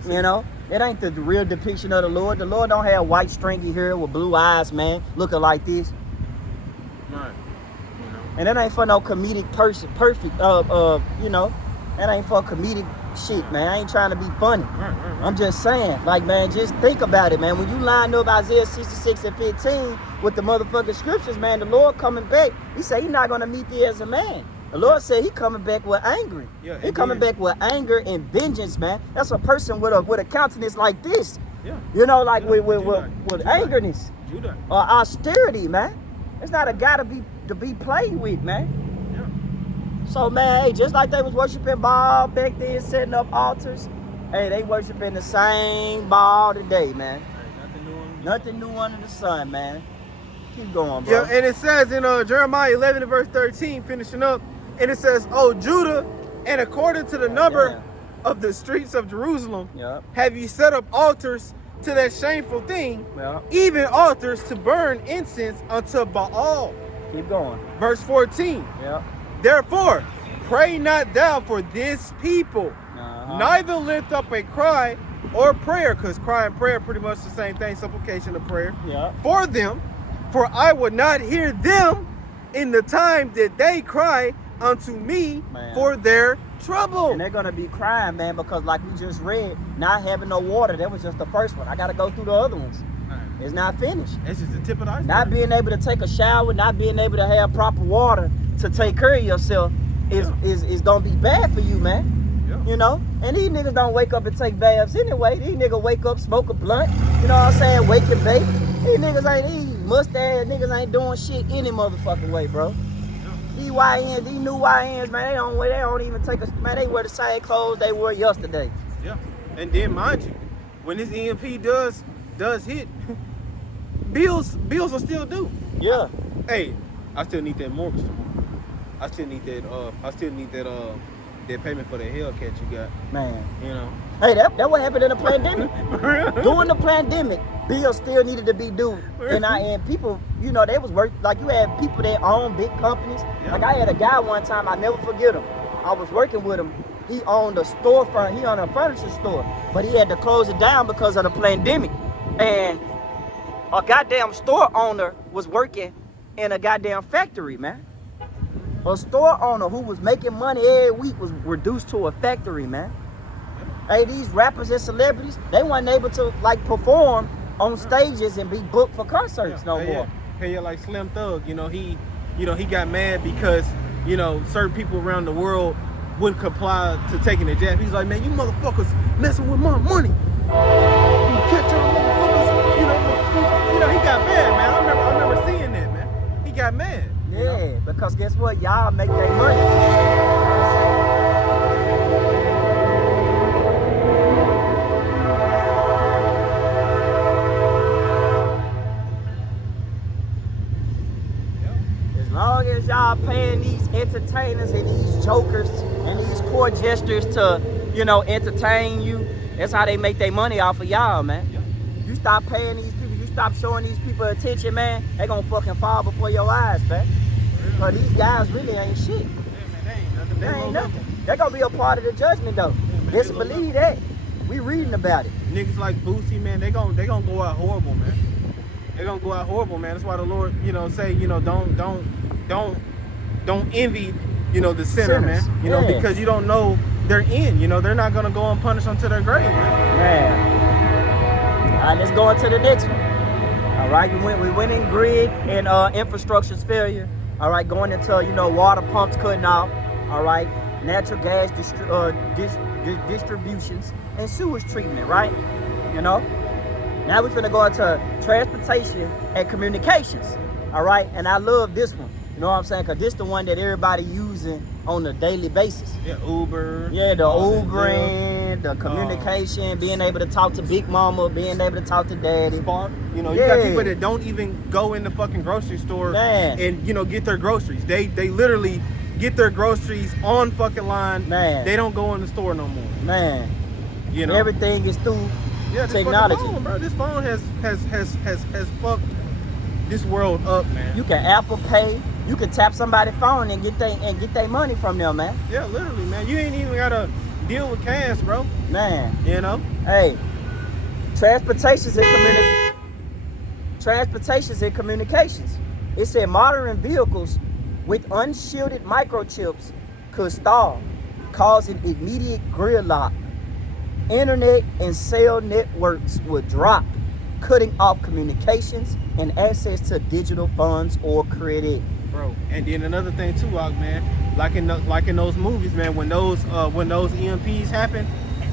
You know, it ain't the real depiction of the Lord. The Lord don't have white stringy hair with blue eyes, man, looking like this. Right. You know. And that ain't for no comedic you know, that ain't for comedic shit, man. I ain't trying to be funny. Right. I'm just saying, like, man, just think about it, man. When you line up Isaiah 66 and 15 with the motherfucking scriptures, man, the Lord coming back, he said he not going to meet thee as a man. The Lord said he coming back with anger. Yeah, he coming back with anger and vengeance, man. That's a person with a countenance like this. Yeah. You know, like Yeah, with angerness Judah. or austerity, man. It's not a guy to be played with, man. Yeah. So, man, hey, just like they was worshiping Baal back then, setting up altars, hey, they worshiping the same Baal today, man. Hey, Nothing new under the sun, man. Keep going, bro. Yeah, and it says in Jeremiah 11 and verse 13, finishing up, and it says, O Judah, and according to the number of the streets of Jerusalem, have you set up altars to that shameful thing, even altars to burn incense unto Baal. Keep going. Verse 14. Yeah. Therefore, pray not thou for this people, neither lift up a cry or prayer, because cry and prayer pretty much the same thing, supplication of prayer, for them, for I would not hear them in the time that they cry unto me for their trouble. And they're going to be crying, man, because like we just read, not having no water, that was just the first one. I got to go through the other ones. It's not finished. It's just the tip of the iceberg. Not being able to take a shower, not being able to have proper water to take care of yourself is going to be bad for you, man. Yeah. You know? And these niggas don't wake up and take baths anyway. These niggas wake up, smoke a blunt, you know what I'm saying, wake and bake. These niggas ain't, these mustache niggas ain't doing shit any motherfucking way, bro. These YNs, these new YNs, man, they don't even take a, man, they wear the same clothes they wore yesterday. Yeah. And then mind you, when this EMP does hit, bills will still due. Yeah. Hey, I still need that mortgage tomorrow. I still need that payment for the Hellcat you got. Man. You know. Hey, that what happened in the pandemic. During the pandemic, bills still needed to be due. And people, you know, they was like you had people that own big companies. Yeah. Like I had a guy one time, I never forget him. I was working with him. He owned a storefront, he owned a furniture store, but he had to close it down because of the pandemic. And a goddamn store owner was working in a goddamn factory, man. A store owner who was making money every week was reduced to a factory, man. Hey, these rappers and celebrities, they weren't able to like perform on stages and be booked for concerts no more. Hey, like Slim Thug, he got mad because, certain people around the world wouldn't comply to taking the jab. He's like, man, you motherfuckers messing with my money. You catch y'all motherfuckers, he got mad, man. I remember seeing that, man. He got mad. Yeah, because guess what? Y'all make their money. As long as y'all paying these entertainers and these jokers and these poor gestures to, entertain you, that's how they make their money off of y'all, man. Yeah. You stop paying these people, you stop showing these people attention, man, they gonna fucking fall before your eyes, man. But these guys really ain't shit. Yeah, man, they ain't nothing. They ain't nothing. They're gonna be a part of the judgment though. Yeah, man, Just believe that. We reading about it. Niggas like Boosie, man, they gonna go out horrible, man. They gonna go out horrible, man. That's why the Lord, say, don't envy, the sinner, Sinners. man. Because you don't know their end. They're not gonna go unpunished until their grave, man. All right, let's go on to the next one. All right, we went in grid and infrastructure's failure. All right, going into water pumps cutting off. All right, natural gas distributions and sewage treatment. Right, Now we're gonna go into transportation and communications. All right, and I love this one. You know what I'm saying? Cause this the one that everybody using on a daily basis. Yeah, Uber. Yeah, the Ubering, the communication, being able to talk to Big Mama, being able to talk to Daddy. Spark. You got people that don't even go in the fucking grocery store and get their groceries. They literally get their groceries on fucking line. Man. They don't go in the store no more. Man. Everything is through technology. Phone, bro. This phone has fucked this world up, man. You can Apple Pay. You can tap somebody's phone and get their money from them, man. Yeah, literally, man. You ain't even gotta deal with cash, bro. Man. Hey, transportations and communications. It said modern vehicles with unshielded microchips could stall, causing immediate gridlock. Internet and cell networks would drop, cutting off communications and access to digital funds or credit. Bro, and then another thing too, man, like in those movies, man, when those EMPs happen,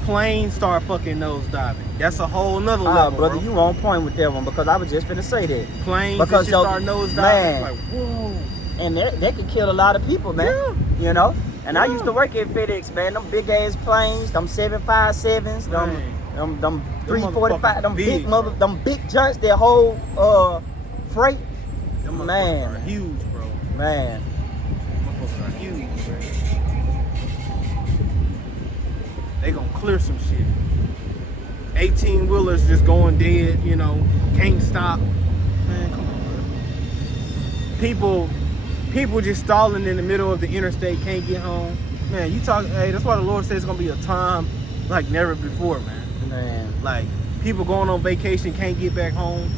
planes start fucking nosediving. That's a whole nother level, brother. bro. You on point with that one because I was just finna say that. Planes because start nosediving. Man, like, whoa. And that could kill a lot of people, man. Yeah. And I used to work at FedEx, man. Them big ass planes, them 757s, them 345, them big joints that hold freight. Them man, are huge, bro. Man. Motherfuckers are huge, bro. They gonna clear some shit. 18-wheelers just going dead, can't stop. Man, come on, bro. People just stalling in the middle of the interstate, can't get home. Man, that's why the Lord says it's gonna be a time like never before, man. Man. Like people going on vacation can't get back home.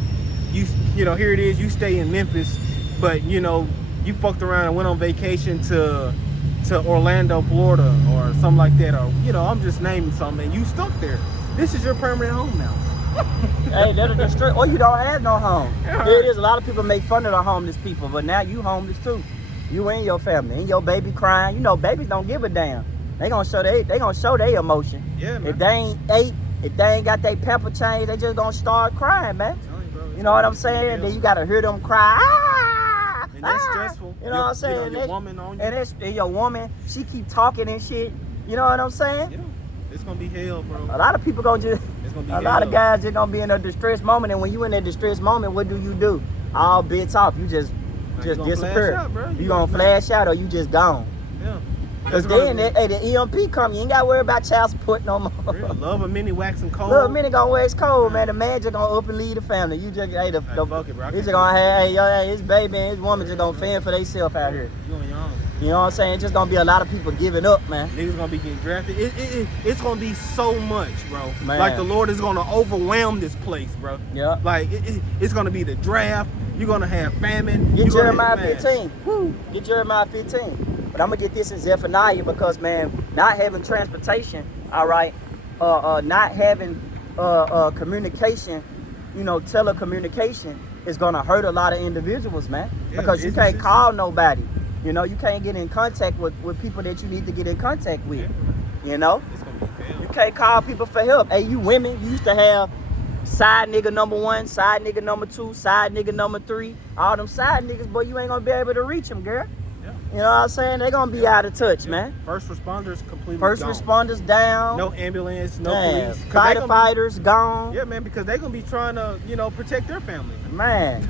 You know, here it is. You stay in Memphis, but you know you fucked around and went on vacation to Orlando, Florida, or something like that. Or you know, I'm just naming something. And you stuck there. This is your permanent home now. Hey, that'll destroy. Or you don't have no home. Yeah. Here it is. A lot of people make fun of the homeless people, but now you homeless too. You and your family, and your baby crying. You know, babies don't give a damn. They gonna show their emotion. Yeah, man. If they ain't ate, if they ain't got their pepper change, they just gonna start crying, man. You know what I'm saying? Then you gotta hear them cry. Ah, and that's stressful. You know what I'm saying? You know, your woman on you. And your woman, she keep talking and shit. You know what I'm saying? Yeah. It's gonna be hell, bro. A lot of people gonna just. It's gonna be a lot of guys just gonna be in a distressed moment, and when you in that distressed moment, what do? All bits off. You just disappear. You gonna flash out, or you just gone. Yeah. Cause then the EMP come, you ain't gotta worry about child support no more. Really? Love a minute waxing cold. Love a minute gonna wax cold, man. The man just gonna up and leave the family. You just fuck it, bro. He's just gonna have his baby and his woman just gonna fend for themselves out here. You on your own. You know what I'm saying? It's just gonna be a lot of people giving up, man. Niggas gonna be getting drafted. It's gonna be so much, bro. Man. Like the Lord is gonna overwhelm this place, bro. Yeah. Like it's gonna be the draft. You're gonna have famine. Get Jeremiah 15. Woo. Get Jeremiah 15. But I'm gonna get this in Zephaniah because, man, not having transportation, all right, not having communication, you know, telecommunication is gonna hurt a lot of individuals, man. Yeah, because you can't call nobody. You know, you can't get in contact with people that you need to get in contact with. Yeah. You know? It's gonna be hell. You can't call people for help. Hey, you women, you used to have side nigga number 1, side nigga number 2, side nigga number 3. All them side niggas, boy, you ain't gonna be able to reach them, girl. Yeah. You know what I'm saying? They gonna be out of touch, man. First responders completely First gone. responders down. No ambulance, no Man, police. firefighters gone. Yeah, man, because they gonna be trying to, you know, protect their family. Man.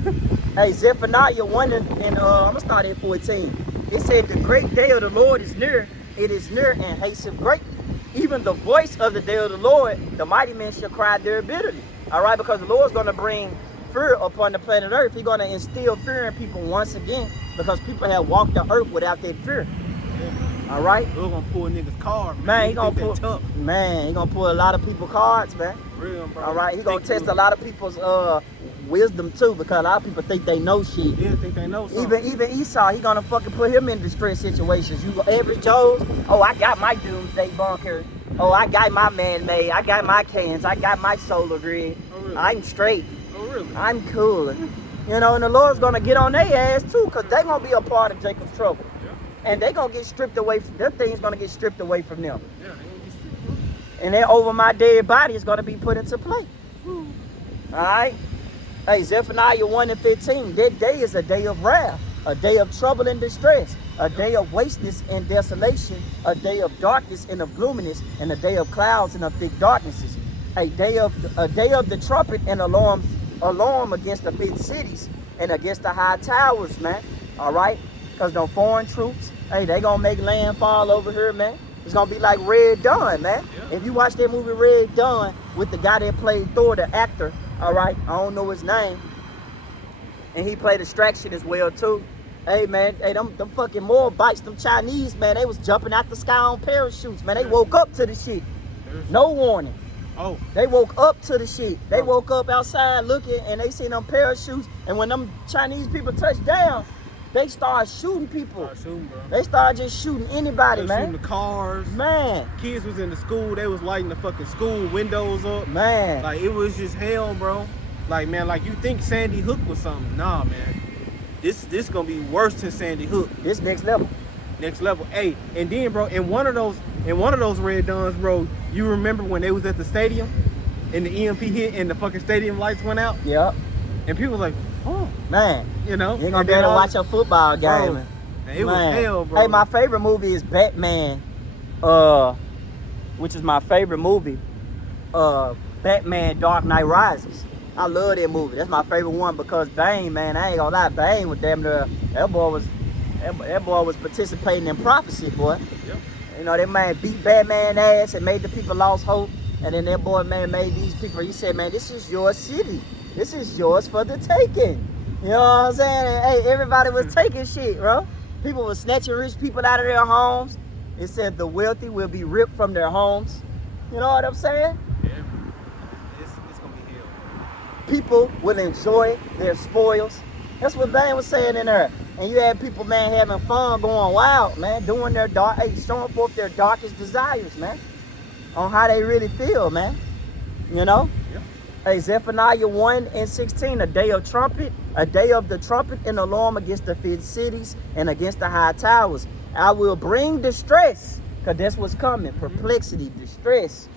Hey, Zephaniah 1 and I'm gonna start at 14. It said, the great day of the Lord is near. It is near and hasteth greatly. Even the voice of the day of the Lord, the mighty men shall cry there bitterly. All right, because the Lord's gonna bring fear upon the planet Earth. He's gonna instill fear in people once again because people have walked the earth without that fear. Yeah. All right. We're gonna pull niggas' car, man. Man, He he gonna think they pull. tough. Man, he gonna pull a lot of people cards, man. Real, bro. All right, he gonna Think test a lot of people's wisdom too, because a lot of people think they know shit. Yeah, think they know something. Even Esau, he gonna fucking put him in distress situations. You average Joe's, oh, I got my doomsday bunker. Oh, I got my man-made. I got my cans. I got my solar grid. Oh, really? I'm straight. Oh, really? I'm cool. You know, and the Lord's gonna get on their ass too, because they gonna be a part of Jacob's trouble. Yeah. And they gonna get stripped away from them things gonna get stripped away from them. Yeah, they gonna be strict. And then over my dead body is gonna be put into play. Alright? Hey, Zephaniah 1 and 15. That day is a day of wrath, a day of trouble and distress, a day of wasteness and desolation, a day of darkness and of gloominess, and a day of clouds and of thick darknesses. A day of the trumpet and alarm against the big cities and against the high towers, man. Alright? Because no foreign troops, hey, they gonna make landfall over here, man. It's gonna be like Red Dawn, man. Yeah. If you watch that movie Red Dawn with the guy that played Thor, the actor, all right, I don't know his name, and he played Distraction as well too. Hey man, hey them fucking Moabites, them Chinese, man, they was jumping out the sky on parachutes, man. They woke up to the shit, no warning. Oh, They woke up to the shit. They woke up outside looking, and they seen them parachutes, and when them Chinese people touched down, they started shooting people. start shooting, bro. They started just shooting anybody, They man. shooting the cars. Man, Kids was in the school. They was lighting the fucking school windows up. man. Like it was just hell, bro. Like man, like you think Sandy Hook was something? Nah, man. This gonna be worse than Sandy Hook. This next level. Next level. Hey, and then bro, in one of those Red Dawns, bro, you remember when they was at the stadium and the EMP hit and the fucking stadium lights went out? Yep. And people was like, oh, Man. you know. You ain't gonna be able to watch your football game. Bro, man, it was hell, bro. Hey, my favorite movie is Batman, which is my favorite movie. Batman Dark Knight Rises. I love that movie. That's my favorite one because Bane, man, I ain't gonna lie, Bane was damn near, that boy was participating in prophecy, boy. Yep. You know, that man beat Batman ass and made the people lost hope. And then that boy, man, made these people, he said, man, this is your city. This is yours for the taking. You know what I'm saying? And, hey, everybody was taking shit, bro. People were snatching rich people out of their homes. It said the wealthy will be ripped from their homes. You know what I'm saying? Yeah. It's gonna be hell. People will enjoy their spoils. That's what Bane was saying in there. And you had people, man, having fun, going wild, man, doing their showing forth their darkest desires, man, on how they really feel, man. You know? Yeah. Hey, Zephaniah 1:16, a day of trumpet, a day of the trumpet and alarm against the fifth cities and against the high towers. I will bring distress, because that's what's coming, perplexity, distress,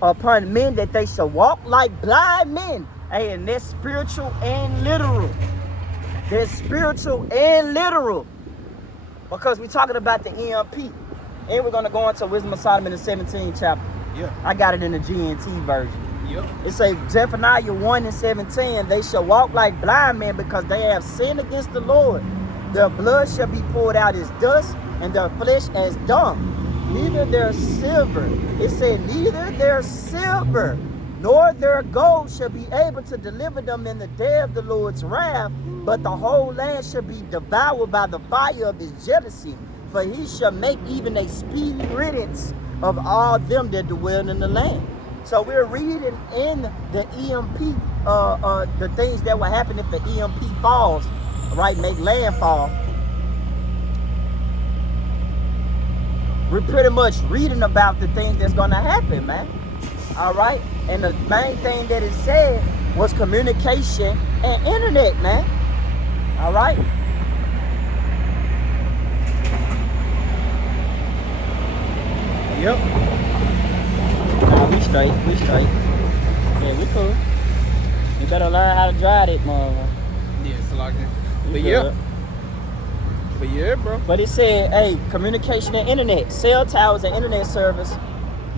upon men that they shall walk like blind men. Hey, and that's spiritual and literal. That's spiritual and literal. Because we're talking about the EMP. And we're going to go into Wisdom of Solomon in the 17th chapter. Yeah. I got it in the GNT version. Yep. It says, Zephaniah 1:17, they shall walk like blind men because they have sinned against the Lord. Their blood shall be poured out as dust and their flesh as dung. Neither their silver, it said, neither their silver nor their gold shall be able to deliver them in the day of the Lord's wrath, but the whole land shall be devoured by the fire of his jealousy. For he shall make even a speedy riddance of all them that dwell in the land. So we're reading in the EMP, the things that will happen if the EMP falls, right, make landfall. We're pretty much reading about the things that's going to happen, man. All right? And the main thing that it said was communication and internet, man. All right? Yep. Nah, we straight. Yeah, we cool. You better learn how to drive it, motherfucker. Yeah, it's like that. You But good. yeah. But yeah, bro. But it said, hey, communication and internet, cell towers and internet service,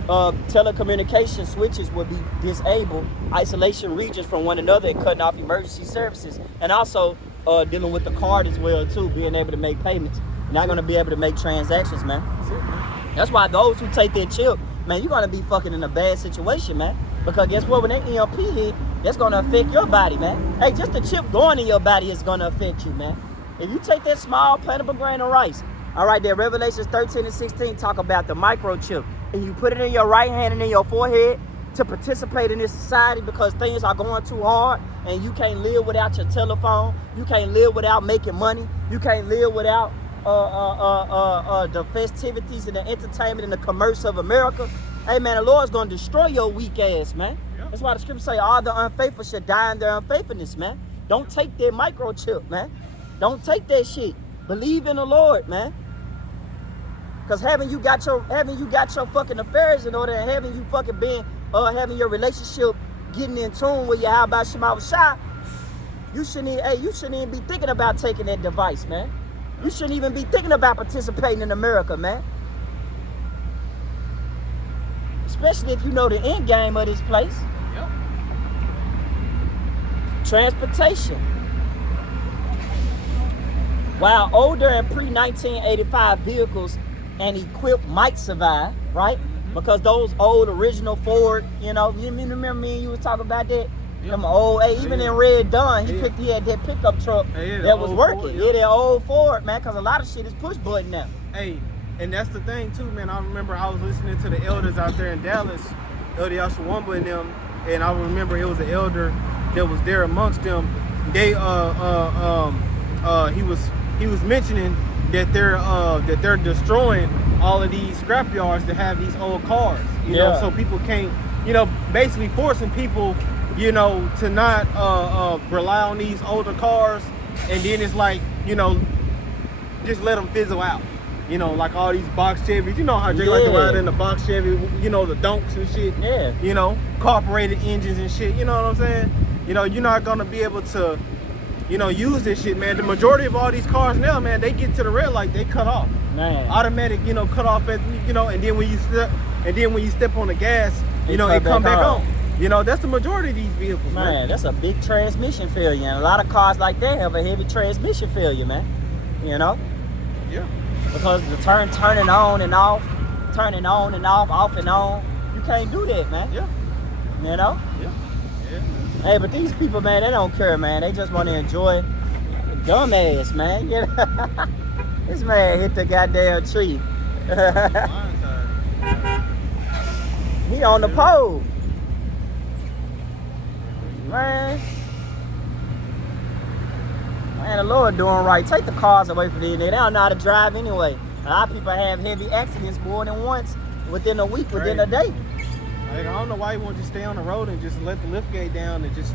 telecommunication switches will be disabled, isolation regions from one another and cutting off emergency services. And also dealing with the card as well, too, being able to make payments. You're not going to be able to make transactions, man. That's it, man. That's why those who take their chip, man, you're going to be fucking in a bad situation, man. Because guess what? When that EMP hit, that's going to affect your body, man. Hey, just the chip going in your body is going to affect you, man. If you take that small plantable grain of rice, all right, there, Revelations 13 and 16 talk about the microchip, and you put it in your right hand and in your forehead to participate in this society because things are going too hard, and you can't live without your telephone. You can't live without making money. You can't live without the festivities and the entertainment and the commerce of America. Hey, man, the Lord's going to destroy your weak ass, man. Yep. That's why the scripture say all the unfaithful should die in their unfaithfulness, man. Don't take that microchip, man. Don't take that shit. Believe in the Lord, man. Cause having you got your fucking affairs in order, and having you fucking been having your relationship getting in tune with your how about Shema Shah, you shouldn't even be thinking about taking that device, man. You shouldn't even be thinking about participating in America, man. Especially if you know the end game of this place. Yep. Transportation. While older and pre-1985 vehicles and equipped might survive, right? Because those old original Ford, you remember me and you was talking about that? Yep. Them old, even in Red Dawn, he had that pickup truck that was working. Ford, yeah, that old Ford, man, because a lot of shit is push button now. Hey, and that's the thing too, man. I remember I was listening to the elders out there in Dallas, Elder Yashawamba and them, and I remember it was an elder that was there amongst them. They he was mentioning that they're destroying all of these scrap yards to have these old cars, you know, so people can't, basically forcing people, to not rely on these older cars, and then it's like, just let them fizzle out, like all these box Chevys, how they like to ride in the box Chevy, the donks and shit, carbureted engines and shit, you know what I'm saying? You're not gonna be able to use this shit, man. The majority of all these cars now, man, they get to the red light, they cut off. Man. Automatic, cut off at, and then when you step on the gas, it come back on. That's the majority of these vehicles, man. That's a big transmission failure. And a lot of cars like that have a heavy transmission failure, man. Yeah. Because the turning on and off, off and on, you can't do that, man. Yeah. Yeah. Hey, but these people, man, they don't care, man. They just want to enjoy dumbass, man. This man hit the goddamn tree. He on the pole. Man, the Lord doing right. Take the cars away from these. They don't know how to drive anyway. A lot of people have heavy accidents more than once within a week, within a day. I don't know why he won't just stay on the road and just let the lift gate down and just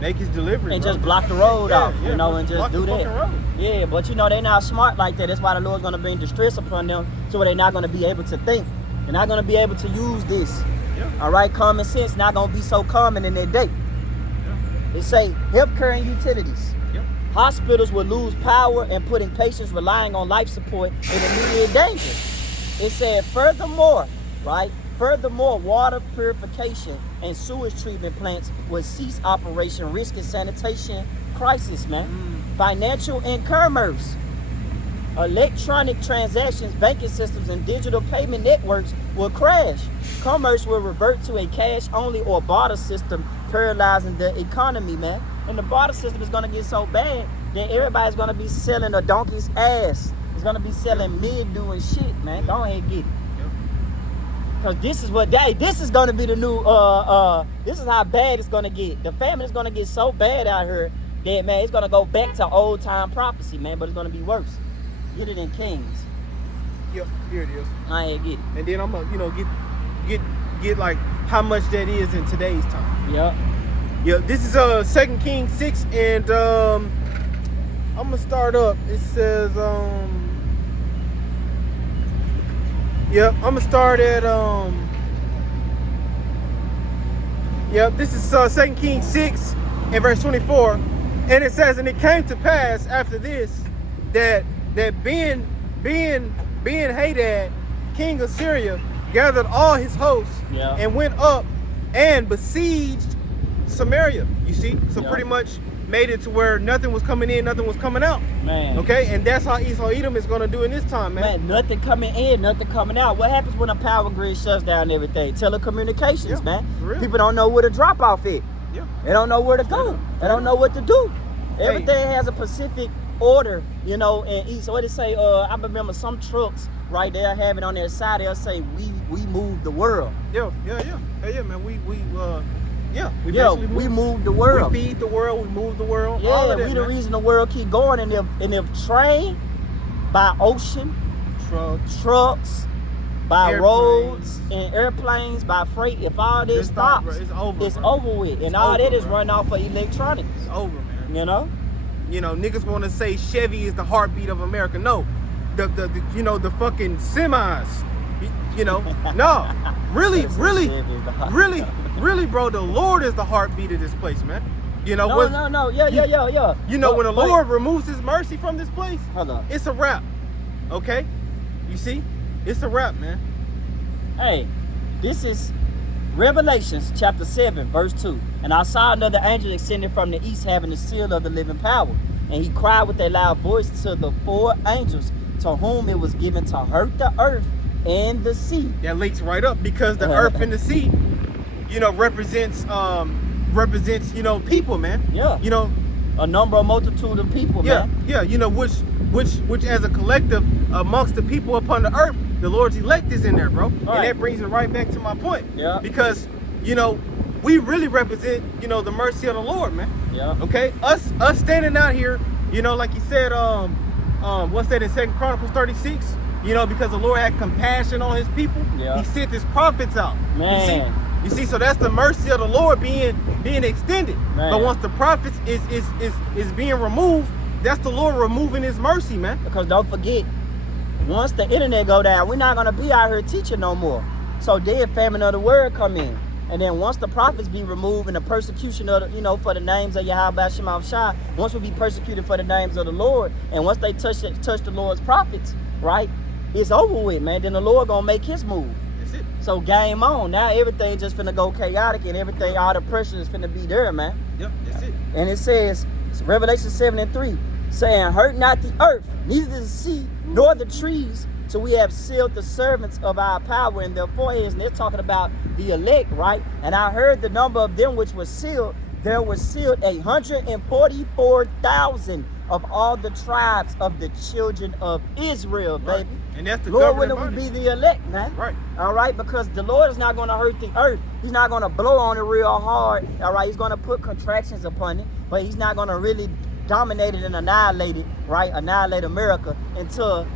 make his delivery. And bro. just block the road off, yeah, and just do that. Road. Yeah, but they're not smart like that. That's why the Lord's going to bring distress upon them, so they're not going to be able to think. They're not going to be able to use this. Yeah. All right, common sense not going to be so common in their day. Yeah. They say healthcare and utilities. Yep. Hospitals will lose power and putting patients relying on life support in immediate danger. It said furthermore, water purification and sewage treatment plants will cease operation, risking sanitation crisis, man. Financial and commerce. Electronic transactions, banking systems, and digital payment networks will crash. Commerce will revert to a cash-only or barter system, paralyzing the economy, man. And the barter system is going to get so bad that everybody's going to be selling a donkey's ass. It's going to be selling mildew and shit, man. Go ahead and get it. Because this is going to be the new, this is how bad it's going to get. The famine is going to get so bad out here that, man, it's going to go back to old time prophecy, man, but it's going to be worse. Get it in Kings. Yep, here it is. I ain't get it. And then I'm gonna, get like how much that is in today's time. Yep. Yep. This is 2 Kings 6, and I'm gonna start up. It says Yep, I'm gonna start at Yep, this is 2 Kings 6 and verse 24, and it says, and it came to pass after this that Ben-Hadad, king of Syria, gathered all his hosts and went up and besieged Samaria. You see? So pretty much made it to where nothing was coming in, nothing was coming out. Man. Okay? And that's how Esau Edom is going to do in this time, man. Man, nothing coming in, nothing coming out. What happens when a power grid shuts down everything? Telecommunications, man. People don't know where to drop off it. Yeah. They don't know where to go. They don't know what to do. Everything has a specific order, and each. So what they say, I remember some trucks right there have it on their side, they'll say, we move the world. Yeah, man. We move the world. We feed the world, we move the world. Yeah, all of that, we the reason the world keep going, and if train, by ocean, trucks, by roads and airplanes, by freight, if all this stops, it's over. It's over with. And all that is run off of electronics. It's over, man. Niggas want to say Chevy is the heartbeat of America. No, the fucking semis. No, really, bro. The Lord is the heartbeat of this place, man. No. Yeah. When the Lord removes His mercy from this place, hold on. It's a wrap. Okay, you see, it's a wrap, man. Hey, this is Revelations chapter 7, verse 2. And I saw another angel descending from the east, having the seal of the living power. And he cried with a loud voice to the 4 angels, to whom it was given to hurt the earth and the sea. That links right up, because the earth and the sea, represents people, man. Yeah. A number, a multitude of people, man. Yeah. Which as a collective amongst the people upon the earth, the Lord's elect is in there, bro. And that brings it right back to my point. Yeah. Because, we really represent, the mercy of the Lord, man. Yeah. Okay? Us standing out here, like you said, what's that in 2 Chronicles 36? Because the Lord had compassion on His people. Yeah. He sent His prophets out. Man. You see, so that's the mercy of the Lord being extended. Man. But once the prophets is being removed, that's the Lord removing His mercy, man. Because don't forget, once the internet go down, we're not gonna be out here teaching no more. So dead famine of the word come in. And then once the prophets be removed and the persecution of the, for the names of Yahweh Shema Shai, once we be persecuted for the names of the Lord, and once they touch the Lord's prophets, right, it's over with, man. Then the Lord gonna make His move. That's it. So game on. Now everything just finna go chaotic, and everything, all the pressure is finna be there, man. Yep, that's it. And it says, Revelation 7 and 3, saying, hurt not the earth, neither the sea, nor the trees, till we have sealed the servants of our power in their foreheads. And they're talking about the elect, right? And I heard the number of them which was sealed. There was sealed 144,000 of all the tribes of the children of Israel, baby. Right. And that's the Lord, when governing we body. be the elect, man. Right. All right, because the Lord is not going to hurt the earth. He's not going to blow on it real hard. All right, he's going to put contractions upon it, but he's not going to really dominate it and annihilate it, right? Annihilate America until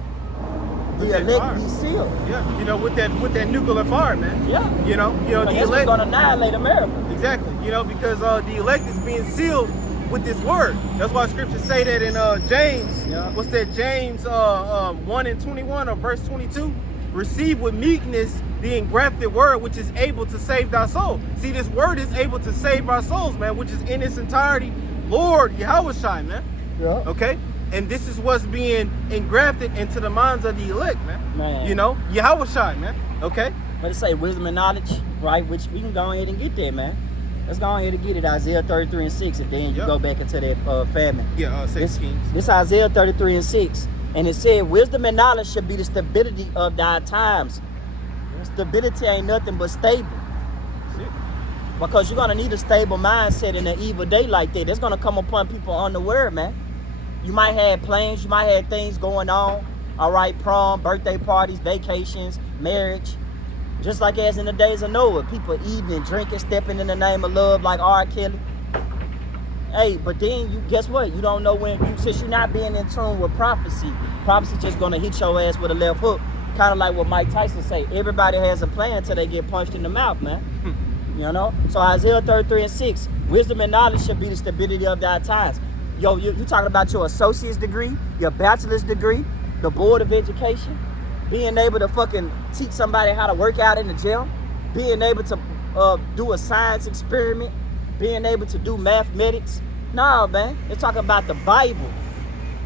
the elect be sealed. Yeah, you know, with that nuclear fire, man. Yeah. You know, But the that's what's elect. going to annihilate America. Exactly. You know, because the elect is being sealed with this word. That's why scriptures say that in James. Yeah. What's that? James 1:21 or verse 22. Receive with meekness the engrafted word, which is able to save thy soul. See, this word is able to save our souls, man, which is in its entirety, Lord Yahushua, man. Yeah. Okay? And this is what's being engrafted into the minds of the elect, Man. You know, Yahushua, man. Okay? But it say wisdom and knowledge, right? Which we can go ahead and get there, man. Let's go ahead and get it. Isaiah 33 and 6, and then you go back into that famine. Yeah, 6 Kings. This Isaiah 33 and 6. And it said, wisdom and knowledge should be the stability of thy times. Stability ain't nothing but stable. Because you're going to need a stable mindset in an evil day like that. That's going to come upon people unaware, man. You might have plans. You might have things going on. All right, prom, birthday parties, vacations, marriage. Just like as in the days of Noah. People eating and drinking, stepping in the name of love like R. Kelly. Hey, but then you guess what? You don't know when, since you're not being in tune with prophecy just going to hit your ass with a left hook. Kind of like what Mike Tyson say. Everybody has a plan until they get punched in the mouth, man. You know? So Isaiah 33 and 6. Wisdom and knowledge should be the stability of thy times. Yo, you talking about your associate's degree, your bachelor's degree, the board of education, being able to fucking teach somebody how to work out in the gym, being able to do a science experiment, being able to do mathematics. No, man. They're talking about the Bible.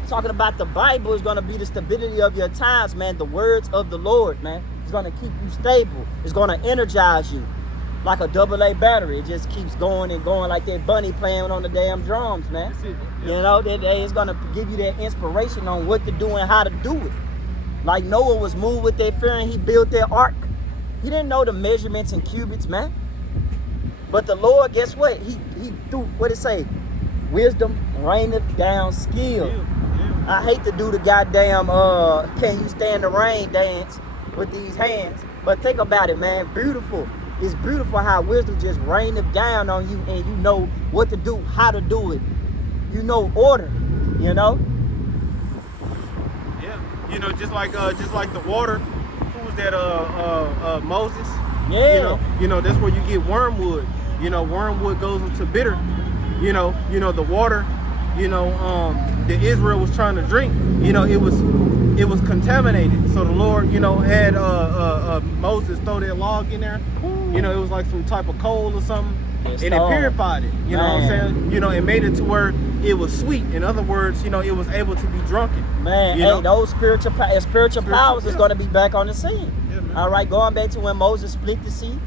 Talking about the Bible is going to be the stability of your times, man. The words of the Lord, man. It's going to keep you stable. It's going to energize you like a AA battery. It just keeps going and going like that bunny playing on the damn drums, man. You know, it's going to give you that inspiration on what to do and how to do it. Like Noah was moved with that fear and he built that ark. He didn't know the measurements in cubits, man. But the Lord, guess what? He threw, what it say? Wisdom raineth down skill. I hate to do the goddamn can you stand the rain dance with these hands. But think about it, man. Beautiful. It's beautiful how wisdom just raineth down on you and you know what to do, how to do it. You know order, you know? Yeah. You know, just like the water. Who was that Moses? Yeah. You know, that's where you get wormwood. You know, wormwood goes into bitter. You know, the water, that Israel was trying to drink, it was contaminated. So the Lord, had Moses throw that log in there. It was like some type of coal or something. And it purified it. You know what I'm saying? It made it to where it was sweet. In other words, it was able to be drunken. Man, hey, those spiritual powers is going to be back on the scene. Yeah, all right, going back to when Moses split the sea.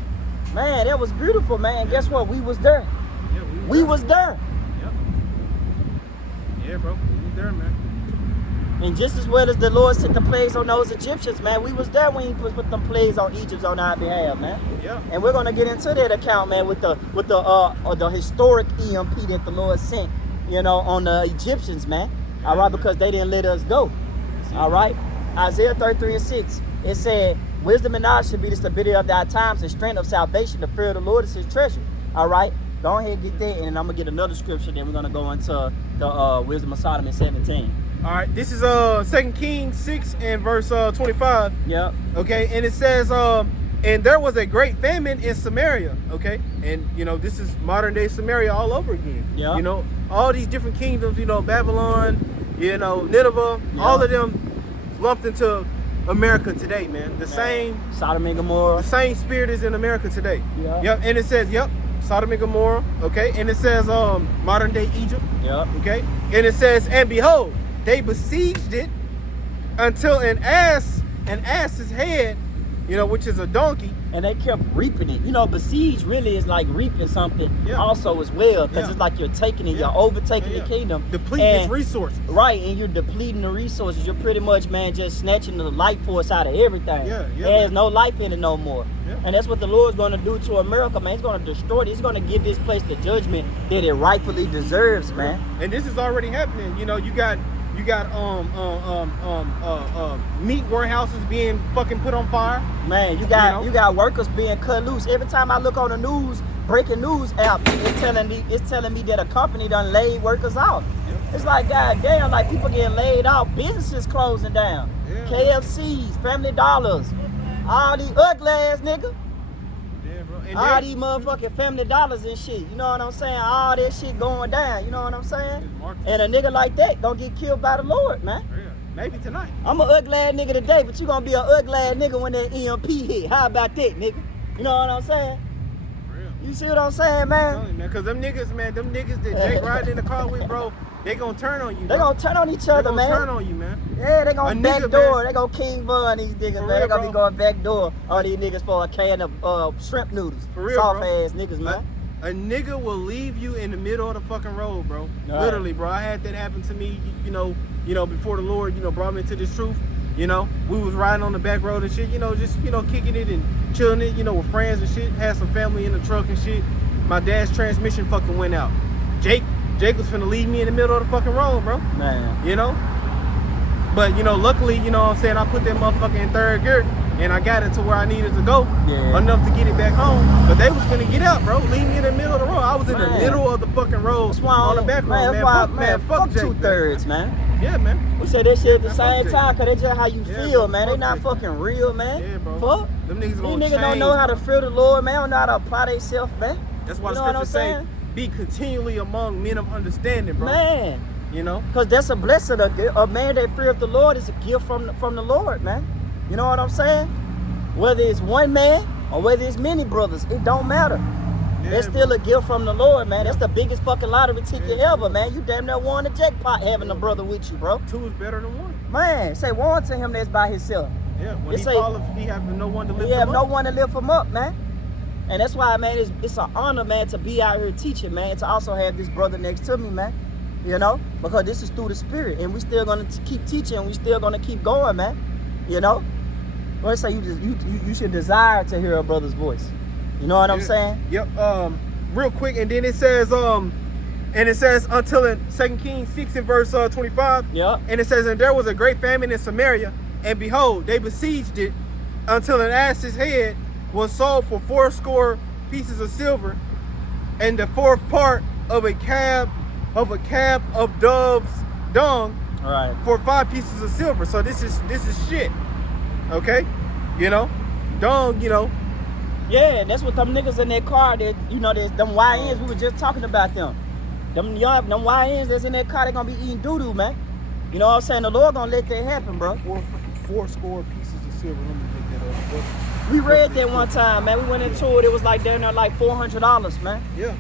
Man, that was beautiful, man. Guess what? We was there. Yeah, we was there. Yep. Yeah, bro. We was there, man. And just as well as the Lord sent the plagues on those Egyptians, man, we was there when he put them plagues on Egypt on our behalf, man. Yeah. And we're gonna get into that account, man, with the historic EMP that the Lord sent, on the Egyptians, man. Yeah, all right, because they didn't let us go. All right. Isaiah 33 and 6. It said, wisdom and knowledge should be the stability of thy times and strength of salvation. The fear of the Lord is his treasure. All right. Go ahead and get that, and I'm gonna get another scripture. Then we're gonna go into the wisdom of Solomon 17. All right, this is 2 Kings 6 and verse 25. Yep. Okay, and it says, and there was a great famine in Samaria. Okay, and this is modern day Samaria all over again. Yeah. All these different kingdoms. Babylon. Nineveh. Yep. All of them lumped into America today, man. The same Sodom and Gomorrah. The same spirit is in America today. Yeah. Yep. And it says, Sodom and Gomorrah. Okay, and it says modern day Egypt. Yep. Okay, and it says, and behold, they besieged it until an ass's head you know, which is a donkey. And they kept reaping it. You know, besiege really is like reaping something also as well. Because it's like you're taking it, you're overtaking the kingdom. Depleting its resources. Right, and you're depleting the resources. You're pretty much, man, just snatching the life force out of everything. There's no life in it no more. And that's what the Lord's going to do to America, man. He's going to destroy it. He's going to give this place the judgment that it rightfully deserves, man. And this is already happening. You know, you got meat warehouses being fucking put on fire. Man, you got workers being cut loose. Every time I look on the news, breaking news app, it's telling me that a company done laid workers off. It's like, goddamn, like people getting laid off, businesses closing down, KFCs, Family Dollars, all these ugly ass nigga. All these motherfucking Family Dollars and shit, you know what I'm saying? All that shit going down, you know what I'm saying? And a nigga like that gonna get killed by the Lord, man. Maybe tonight. I'm an ugly ass nigga today, but you gonna be an ugly ass nigga when that EMP hit. How about that, nigga? You know what I'm saying? You see what I'm saying, man? Because them niggas that Jake riding in the car with, bro, they gonna turn on you. They gonna turn on each other, man. They gonna turn on you, man. Yeah, they gonna backdoor. They gonna King Von these niggas, man. They gonna be going backdoor on these niggas for a can of shrimp noodles. For real, soft ass niggas, man. A nigga will leave you in the middle of the fucking road, bro. Literally, bro. I had that happen to me, you know, before the Lord, brought me into this truth. You know, we was riding on the back road and shit, just, kicking it and chilling it, with friends and shit. Had some family in the truck and shit. My dad's transmission fucking went out. Jake was finna leave me in the middle of the fucking road, bro. Man. But, luckily, what I'm saying, I put that motherfucker in third gear and I got it to where I needed to go. Enough to get it back home. But they was finna get out, bro. Leave me in the middle of the road. I was in the middle of the fucking road on the back road, man. Fuck Jake, 2/3, man. Yeah, man. We say that shit at the same time, cause that's just how you feel, man. They not fucking real, man. Yeah, bro. Fuck. Them niggas gonna These niggas don't know how to fear the Lord, man. Don't know how to apply themselves, man. That's why the scriptures say, be continually among men of understanding, bro. Man. Cause that's a blessing. A man that feareth the Lord is a gift from the Lord, man. You know what I'm saying? Whether it's one man or whether it's many brothers, it don't matter. That's still a gift from the Lord, man. That's the biggest fucking lottery ticket ever, man. You damn near won the jackpot having a brother with you, bro. 2 is better than 1. Man, say one to him that's by himself. Yeah, when he fall, he have no one to lift him up. He have no one to lift him up, man. And that's why, man, it's an honor, man, to be out here teaching, man. To also have this brother next to me, man. Because this is through the Spirit, and we still gonna keep teaching. We still gonna keep going, man. Well, say you should desire to hear a brother's voice. You know what I'm saying? Yep. Real quick, and then it says until in 2 Kings 6 and verse 25. Yeah. And it says, and there was a great famine in Samaria, and behold, they besieged it until an ass's head was sold for 80 pieces of silver, and the 4th part of a cab of dove's dung for 5 pieces of silver. So this is shit. Okay? Dung, Yeah, that's what them niggas in that car that, there's them YNs, we were just talking about them. Them YNs that's in that car, they gonna be eating doo-doo, man. You know what I'm saying? The Lord gonna let that happen, bro. 4 pieces of silver. Let me pick that up. We read that one time, man. We went into it, it was like down there like $400, man. Yeah.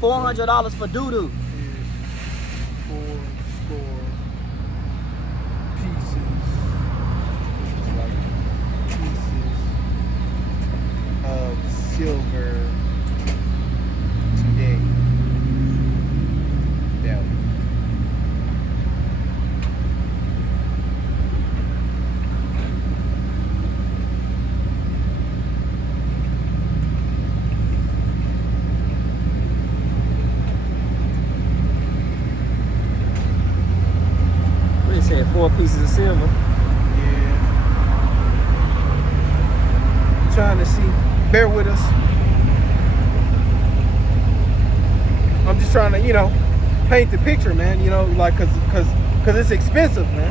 $400 for doo-doo. 4 pieces. Of silver today. Value. What did it say? 4 pieces of silver. Yeah. Trying to see. Bear with us. I'm just trying to, paint the picture, man. Like, cause it's expensive, man.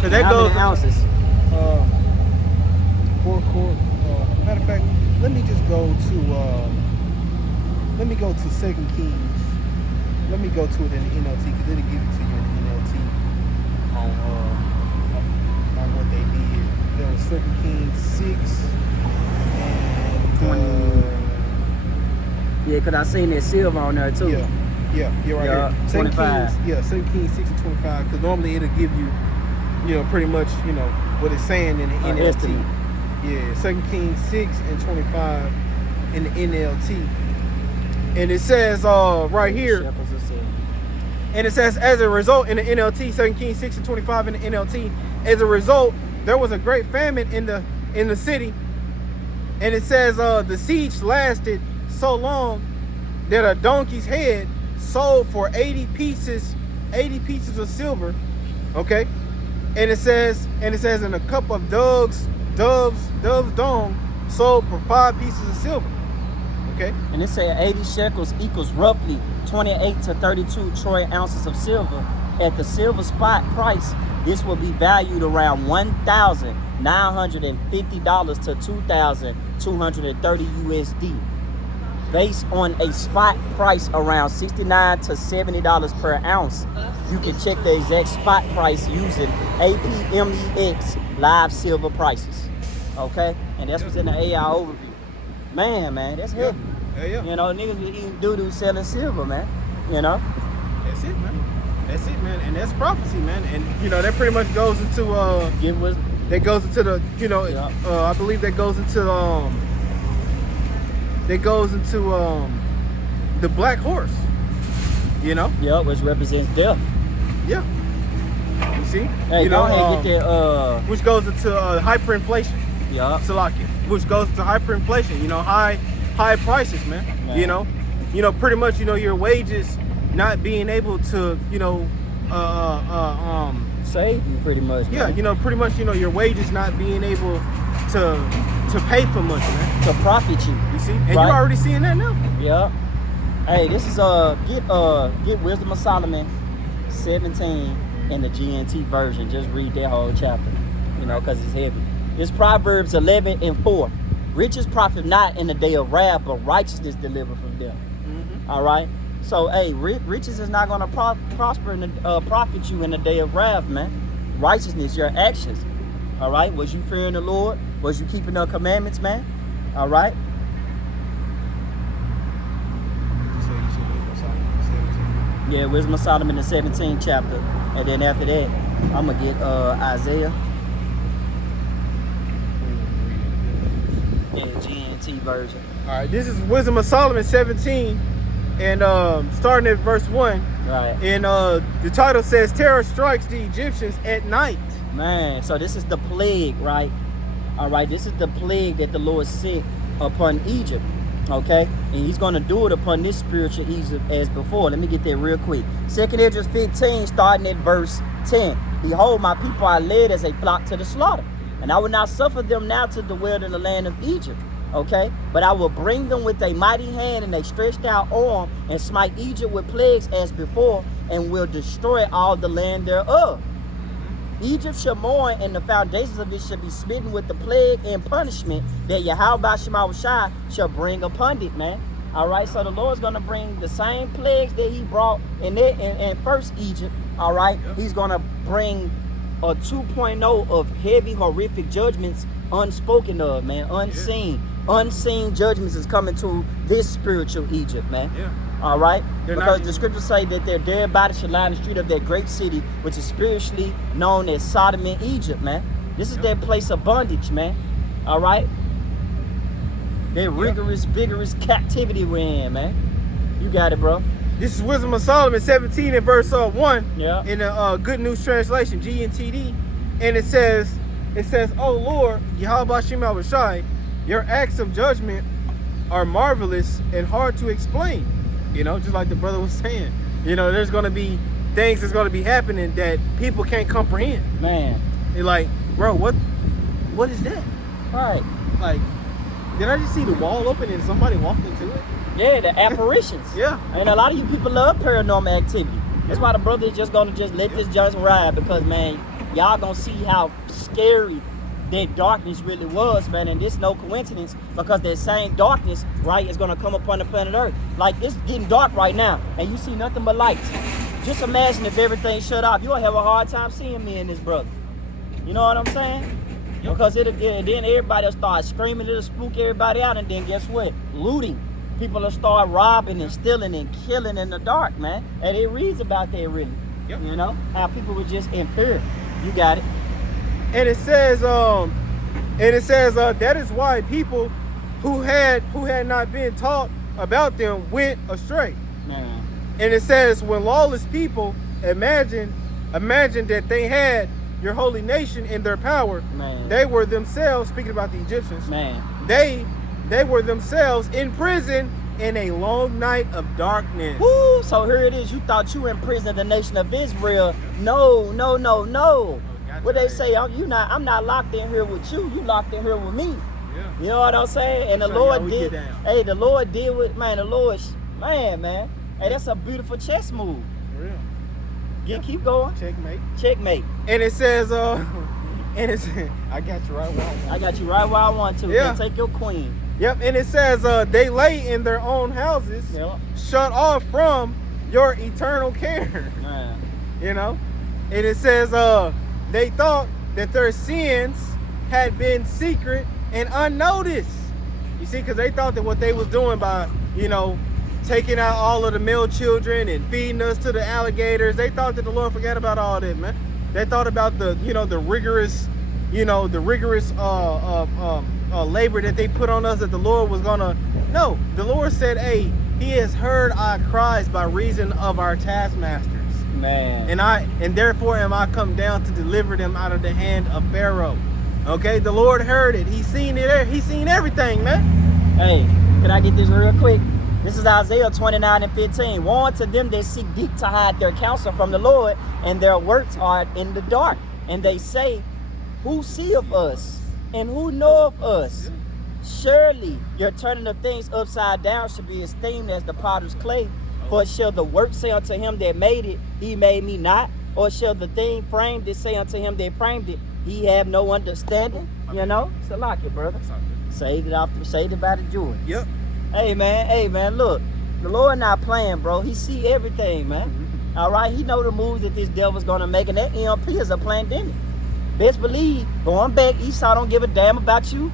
Cause that How goes many ounces? 4 quart. Matter of fact, let me just go to. Let me go to 2 Kings. Let me go to it in the NLT, because it'll give it to you in the NLT on what they did. There was 2 Kings 6. Yeah, because I seen that silver on there too. Yeah, right here. 25. 2 Kings 6 and 25, because normally it'll give you, pretty much, what it's saying in the NLT. Yeah, 2 Kings 6 and 25 in the NLT. And it says right here, Shepherds of silver. and it says, as a result, in the NLT, 2 Kings 6 and 25 in the NLT, as a result, there was a great famine in the city. And it says the siege lasted so long that a donkey's head sold for 80 pieces of silver. Okay? And it says, and a cup of dove's dung sold for 5 pieces of silver. Okay? And it said 80 shekels equals roughly 28 to 32 troy ounces of silver. At the silver spot price, this will be valued around $1,950 to $2,230 USD. Based on a spot price around $69 to $70 per ounce. You can check the exact spot price using APMEX live silver prices. Okay? And that's what's in the AI overview. Man, that's heavy. Yeah. You know, niggas be eating doo-doo selling silver, man. You know? That's it, man. And that's prophecy, man. And you know, that pretty much goes into Give wisdom. that goes into the, you know, Yeah. I believe that goes into the black horse. You know? Yeah, which represents death. Yeah. You see? Hey, you go know, ahead and get that which goes into hyperinflation. yeah. Salakia, which goes to hyperinflation. You know, high prices, man. Man. You know, pretty much, you know, your wages not being able to, you know, Save you pretty much. yeah, Man. you know, pretty much, you know, your wages not being able to pay for much, man. To profit you. You see, and Right. you're already seeing that now. Yeah. Hey, this is get Wisdom of Solomon 17 in the GNT version. Just read that whole chapter, you know, because it's heavy. It's Proverbs 11 and 4. Riches profit not in the day of wrath, but righteousness deliver from them. Mm-hmm. All right. So, hey, riches is not going to prosper and profit you in the day of wrath, man. Righteousness, your actions. All right. Was you fearing the Lord? Was you keeping the commandments, man? All right. Yeah, Wisdom of Solomon, the 17th chapter. And then after that, I'm going to get Isaiah. Yeah, GNT version. All right, this is Wisdom of Solomon 17, and starting at verse 1. Right. And the title says, "Terror strikes the Egyptians at night." Man, so this is the plague, right? All right, this is the plague that the Lord sent upon Egypt. Okay, and he's going to do it upon this spiritual Egypt as before. Let me get there real quick. 2nd Esdras 15, starting at verse 10. Behold, my people are led as a flock to the slaughter, and I will not suffer them now to dwell in the land of Egypt. Okay, but I will bring them with a mighty hand and a stretched out arm, and smite Egypt with plagues as before, and will destroy all the land thereof. Egypt shall mourn, and the foundations of it shall be smitten with the plague and punishment that Yahweh Shai shall bring upon it, man. All right, so the Lord's going to bring the same plagues that he brought in first Egypt. All right, he's going to bring a 2.0 of heavy, horrific judgments unspoken of, man, unseen. Unseen judgments is coming to this spiritual Egypt, man. Yeah. All right, because not- the scriptures say that their dead bodies shall lie in the street of that great city, which is spiritually known as Sodom and Egypt, man. This is their place of bondage, man. All right, their rigorous, vigorous captivity we're in, man. You got it, bro. This is Wisdom of Solomon 17 and verse 1. Yeah. In the Good News Translation, GNTD, and it says, "Oh Lord, Yahweh Shai, your acts of judgment are marvelous and hard to explain." You know, just like the brother was saying, you know, there's going to be things that's going to be happening that people can't comprehend. Man. They're like, bro, what is that? All right. Like, did I just see the wall open and somebody walked into it? Yeah, the apparitions. Yeah. And a lot of you people love paranormal activity. That's why the brother is just gonna let this judge ride, because man, y'all gonna see how scary that darkness really was, man. And this no coincidence, because that same darkness, right, is gonna come upon the planet Earth. Like, it's getting dark right now, and you see nothing but lights. Just imagine if everything shut off. You'll have a hard time seeing me and this brother. You know what I'm saying? Because then everybody will start screaming, it'll spook everybody out, and then guess what? Looting. People will start robbing and stealing and killing in the dark, man. And it reads about that, really. Yep. You know? How people were just in fear. You got it. And it says, And it says that is why people who had not been taught about them went astray. Man. And it says when lawless people imagine that they had your holy nation in their power, Man. they were themselves, speaking about the Egyptians, Man. they were themselves in prison in a long night of darkness. Woo! So here it is. You thought you were in prison of the nation of Israel. No. What they say? I'm not locked in here with you. You locked in here with me. Yeah. You know what I'm saying? And the Lord did. Hey, the Lord did with man. The Lord, man. Hey, that's a beautiful chess move. For real. Yeah, keep going. Checkmate. And it says, I got you right where I want. I got you right where I want to. Yeah. Take your queen. Yep. And it says, they lay in their own houses, Yep. shut off from your eternal care. Man. You know. And it says, they thought that their sins had been secret and unnoticed. You see, because they thought that what they was doing by, taking out all of the male children and feeding us to the alligators, they thought that the Lord forgot about all that, man. They thought about the rigorous labor that they put on us, that the Lord was gonna. No, the Lord said, hey, he has heard our cries by reason of our taskmasters. Man. And therefore am I come down to deliver them out of the hand of Pharaoh. Okay, the Lord heard it. He's seen it. He's seen everything, man. Hey, can I get this real quick? This is Isaiah 29:15. Woe unto them that seek deep to hide their counsel from the Lord, and their works are in the dark. And they say, who seeth us, and who knoweth us? Surely your turning of things upside down should be esteemed as the potter's clay. For shall the work say unto him that made it, he made me not? Or shall the thing framed it say unto him that framed it, he have no understanding? You know? It's a lock it, brother. Saved it by the Jordan. Yep. Hey man, look. The Lord not playing, bro. He see everything, man. All right? He know the moves that this devil's going to make, and that EMP is a pandemic. Best believe, going back, Esau don't give a damn about you.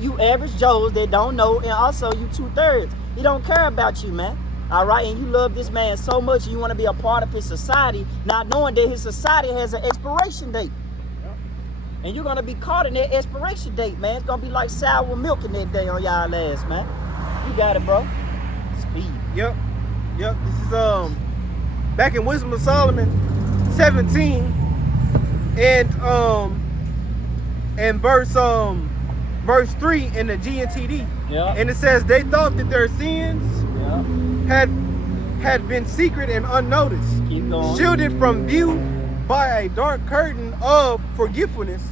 You average Joes that don't know, and also you 2/3. He don't care about you, man. All right? And you love this man so much, and you want to be a part of his society, not knowing that his society has an expiration date. And you're going to be caught in that expiration date, man. It's going to be like sour milk in that day on y'all ass, man. You got it, bro. Speed. Yep. This is back in Wisdom of Solomon 17 and verse 3 in the GNTD. Yeah. And it says they thought that their sins had been secret and unnoticed, Keep going. shielded from view by a dark curtain of forgetfulness.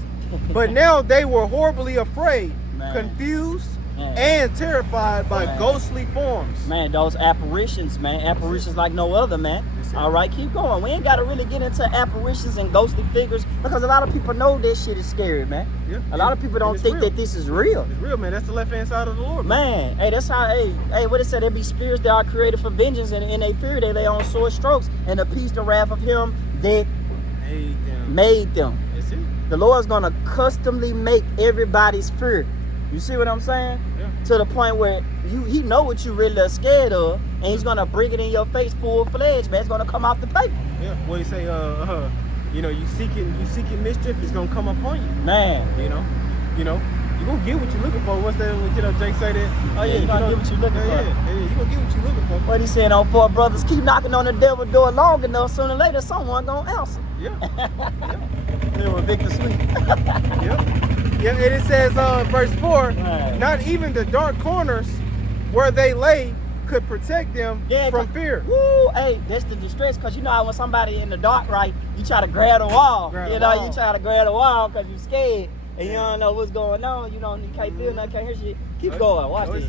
But now they were horribly afraid, Man. confused, Man. and terrified by Man. ghostly forms. Man, those apparitions, man. Apparitions like no other, man. All right, keep going. We ain't got to really get into apparitions and ghostly figures because a lot of people know this shit is scary, man. Yeah. A lot of people don't think real. that this is real. It's real, man. That's the left-hand side of the Lord, Man, hey, that's how, hey, what it said, there be spirits that are created for vengeance, and in they fear they lay on sore strokes, and appease the wrath of him that made them. That's it. The Lord's gonna customly make everybody's fear. You see what I'm saying? Yeah. To the point where he know what you really are scared of, and he's gonna bring it in your face full-fledged, man. It's gonna come off the paper. Yeah. What you say? You seeking mischief is gonna come upon you. Man. You gonna get what you're looking for. What's that? Jake say that. Oh yeah, you gonna get what you looking for. Yeah. You gonna get what you're looking for. What he saying on Four Brothers? Keep knocking on the devil's door long enough. Sooner or later, someone gonna answer. Yeah. They were Victor Sweet. Yeah, and it says, verse 4, Right. Not even the dark corners where they lay could protect them from fear. Woo, hey, that's the distress, because you know how when somebody in the dark, right, you try to grab the wall. You try to grab the wall because you're scared and you don't know what's going on. You can't feel nothing, can't hear shit. Keep going, watch this.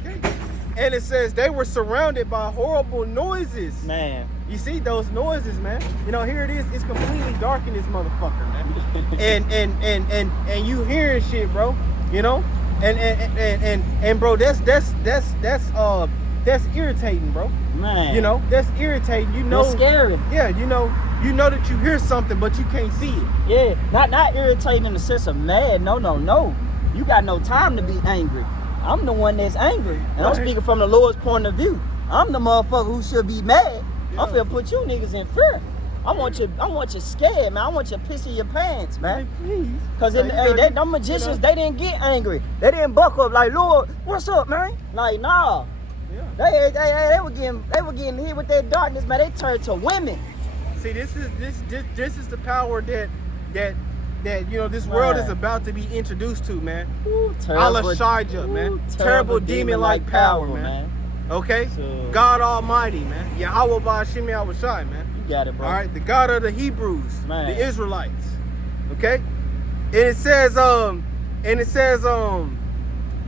And it says they were surrounded by horrible noises. Man. You see those noises, man. Here it is. It's completely dark in this motherfucker, man. and you hearing shit, bro. And bro, that's irritating, bro. Man. That's irritating. That's scary. Yeah, you know that you hear something, but you can't see it. Yeah, not irritating in the sense of mad. No. You got no time to be angry. I'm the one that's angry, and I'm speaking from the Lord's point of view. I'm the motherfucker who should be mad. I'm finna put you niggas in fear. I want you scared, man. I want you pissing your pants, man. Please. Cause them magicians, they didn't get angry. They didn't buck up like, Lord, what's up, man? Like, nah. Yeah. They were getting hit with that darkness, man. They turned to women. See, this is the power that this world is about to be introduced to, man. Alashija, man. Terrible demon-like power, man. Okay? So, God Almighty, man. Yahweh Ba'ashim Yahushai, man. You got it, bro. All right, the God of the Hebrews, man. The Israelites. Okay? And it says,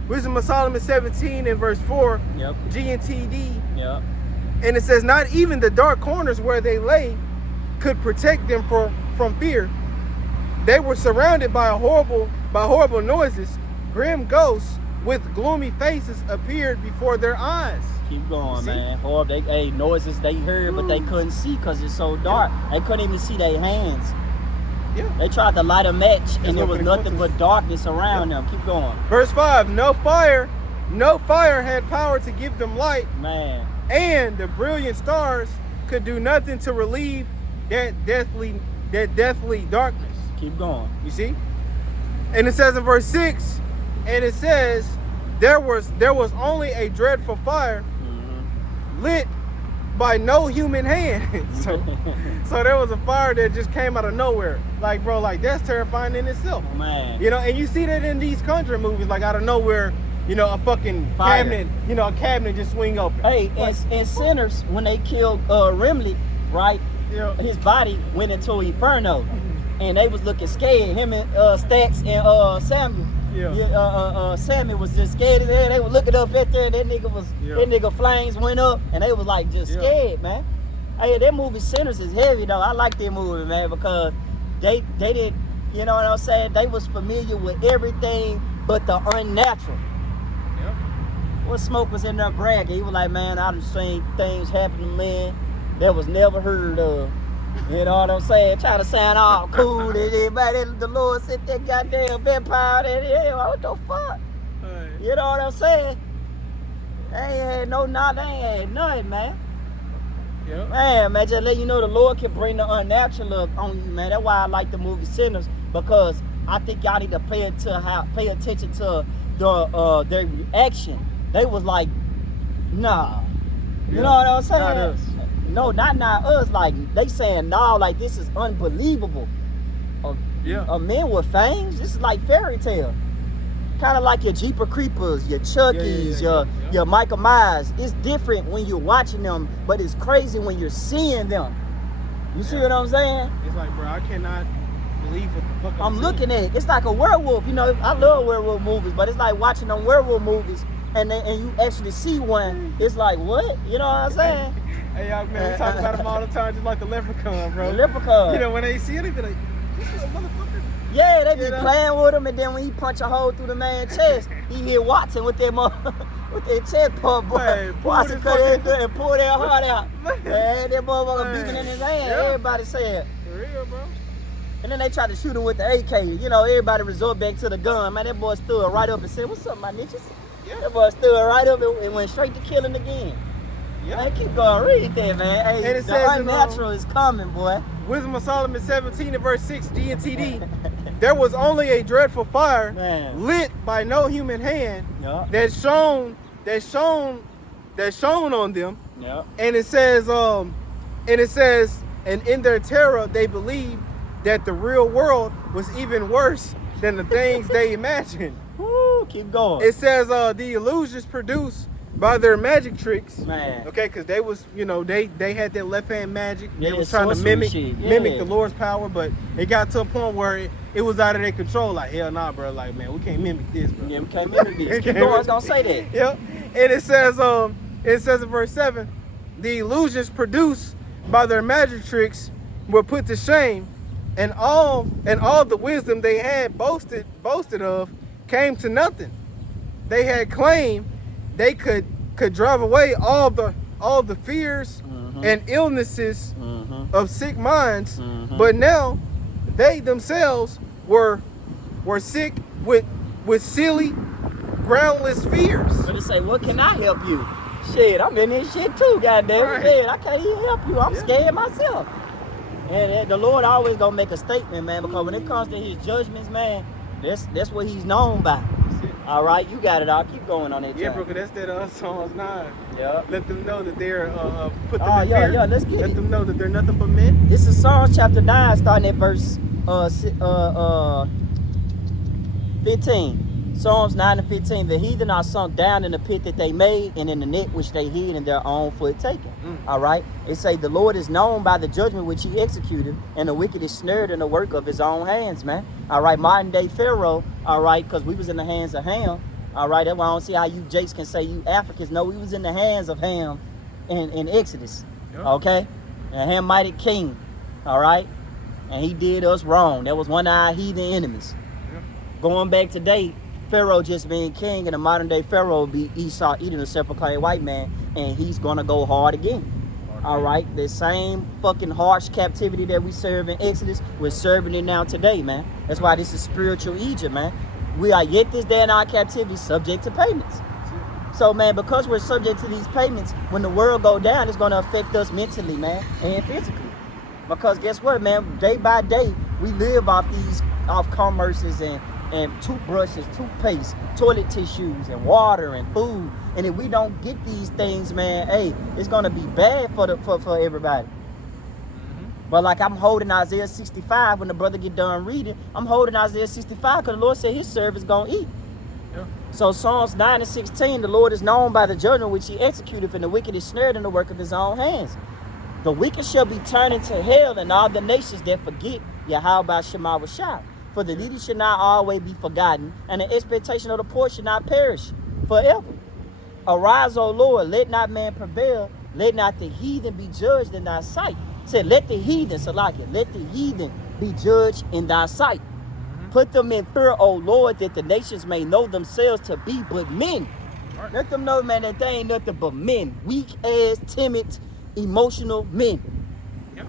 Wisdom of Solomon 17 and verse 4, yep. G and TD. Yep. And it says, not even the dark corners where they lay could protect them from fear. They were surrounded by horrible noises. Grim ghosts with gloomy faces appeared before their eyes. Keep going, man. Horrible. Noises they heard, but they couldn't see because it's so dark. They couldn't even see their hands. Yeah. They tried to light a match, and there was nothing but darkness around them. Keep going. Verse 5, no fire had power to give them light. Man. And the brilliant stars could do nothing to relieve that deathly darkness. Keep going. You see? And it says in verse 6, and it says, there was only a dreadful fire lit by no human hand. so there was a fire that just came out of nowhere. Like, bro, like that's terrifying in itself. Man. You know, and you see that in these conjuring movies, like out of nowhere, a fucking fire. a cabinet just swing open. Hey, and Sinners, when they killed Rimley, right? Yeah. His body went into Inferno. And they was looking scared. Him and Stacks and Samuel. Yeah. Samuel was just scared as hell. They were looking up at there, and that nigga flames went up, and they was like just scared, man. Hey, that movie Sinners is heavy though. I like that movie, man, because they did, you know what I'm saying? They was familiar with everything but the unnatural. Yep. What Smoke was in there bragging. He was like, man, I done seen things happen to men that was never heard of. You know what I'm saying? Trying to sound all cool and everybody, the Lord said that goddamn vampire and what the fuck? Hey. You know what I'm saying? They ain't had no knowledge, they ain't had nothing, man. Yep. Man, just let you know the Lord can bring the unnatural up on you, man. That's why I like the movie Sinners, because I think y'all need to pay attention to their reaction. They was like, nah. You know what I'm saying? Not us. No, not us. Like, they saying, nah, like, this is unbelievable. A man with fangs? This is like fairy tale. Kind of like your Jeepers Creepers, your Chuckies, your Michael Myers. It's different when you're watching them, but it's crazy when you're seeing them. You see what I'm saying? It's like, bro, I cannot believe what the fuck I'm looking at it. It's like a werewolf. You know, I love werewolf movies, but it's like watching them werewolf movies and you actually see one. It's like, what? You know what I'm saying? Hey, y'all, man, we talk about them all the time, just like the leprechaun, bro. The leprechaun. You know, when they see it, they be like, this is a motherfucker. Yeah, they be playing with him, and then when he punch a hole through the man's chest, he hit Watson with that with that chest pump, boy. Hey, Watson cut that good and pull that heart out. And that motherfucker beeping in his hand. Yeah. Everybody said. For real, bro. And then they tried to shoot him with the AK. You know, everybody resort back to the gun. Man, that boy stood right up and said, "What's up, my niches?" Yeah. That boy stood right up and went straight to killing again. Yeah. Man, keep going. Read that, man. Hey, and it the says unnatural is coming, boy. Wisdom of Solomon 17 and verse 6, G and TD. There was only a dreadful fire lit by no human hand that shone on them. Yeah. And it says, and in their terror they believed that the real world was even worse than the things they imagined. Woo, keep going. It says the illusions produced by their magic tricks, man. Okay, because they was, they had that left hand magic. Yeah, they was trying to mimic the Lord's power, but it got to a point where it was out of their control. Like, hell nah, bro. Like, man, we can't mimic this, bro. Yeah, we can't mimic this. Keep going, I was gonna say that. Yep. And it says in verse 7, the illusions produced by their magic tricks were put to shame, and all the wisdom they had boasted of came to nothing. They had claimed they could drive away all the fears and illnesses of sick minds, but now they themselves were sick with silly, groundless fears. But they say, what can I help you? Shit, I'm in this shit too, goddamn. Right. Man, I can't even help you. I'm scared myself. And the Lord always gonna make a statement, man, because when it comes to his judgments, man, that's what he's known by. All right, you got it. I'll keep going on that. Yeah, bro, that's that Psalms 9. Yeah. Let them know that they're put them in fear. Yeah, let's get Let it. them know that they're nothing but men. This is Psalms chapter 9, starting at verse 15. Psalms 9 and 15. The heathen are sunk down in the pit that they made, and in the net which they hid, in their own foot taken. All right. It say the Lord is known by the judgment which he executed, and the wicked is snared in the work of his own hands, man. All right. Modern day Pharaoh. All right, because we was in the hands of Ham. All right. That's why I don't see how you Jakes can say you Africans. No, we was in the hands of Ham in Exodus. Yep. Okay. And Ham mighty king. All right. And he did us wrong. That was one of our heathen enemies. Yep. Going back today, Pharaoh just being king, and the modern day Pharaoh will be Esau eating a sepulchre white man, and he's gonna go hard again. All right, the same fucking harsh captivity that we serve in Exodus, we're serving it now today, man. That's why this is spiritual Egypt, man. We are yet this day in our captivity subject to payments. So, man, because we're subject to these payments, when the world go down, it's gonna affect us mentally, man, and physically. Because guess what, man? Day by day, we live off commerces and toothbrushes, toothpaste, toilet tissues, and water and food. And if we don't get these things, man, hey, it's gonna be bad for everybody. But like I'm holding Isaiah 65 when the brother get done reading, I'm holding Isaiah 65 because the Lord said his servants gonna eat. Yeah. So Psalms 9 and 16, the Lord is known by the judgment which he executed, and the wicked is snared in the work of his own hands. The wicked shall be turned into hell, and all the nations that forget Yahweh Shema will shout. For the needy should not always be forgotten, and the expectation of the poor should not perish forever. Arise, O Lord, let not man prevail, let not the heathen be judged in thy sight. Said, let the heathen, Salakia, let the heathen be judged in thy sight. Put them in fear, O Lord, that the nations may know themselves to be but men. Right. Let them know, man, that they ain't nothing but men. Weak ass, timid, emotional men. Yep.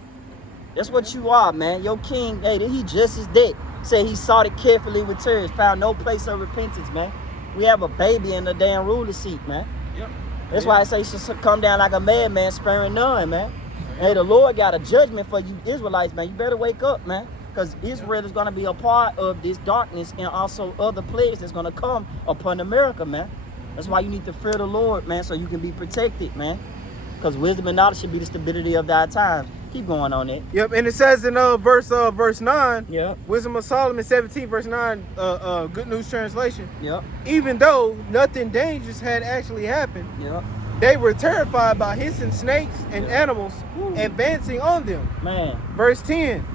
That's what you are, man. Your king, hey, he just as dead. Said he sought it carefully with tears, found no place of repentance, man. We have a baby in the damn ruler seat, man. Yep. That's why I say he should come down like a madman, sparing none, man. Hey, the Lord got a judgment for you Israelites, man. You better wake up, man. Because Israel is going to be a part of this darkness and also other plagues that's going to come upon America, man. That's why you need to fear the Lord, man, so you can be protected, man. Because wisdom and knowledge should be the stability of thy times. Keep going on it. Yep, and it says in verse 9, yep. Wisdom of Solomon 17, verse 9, Good News Translation. Yep. Even though nothing dangerous had actually happened, yep. They were terrified by hissing snakes and animals advancing on them. Man. Verse 10,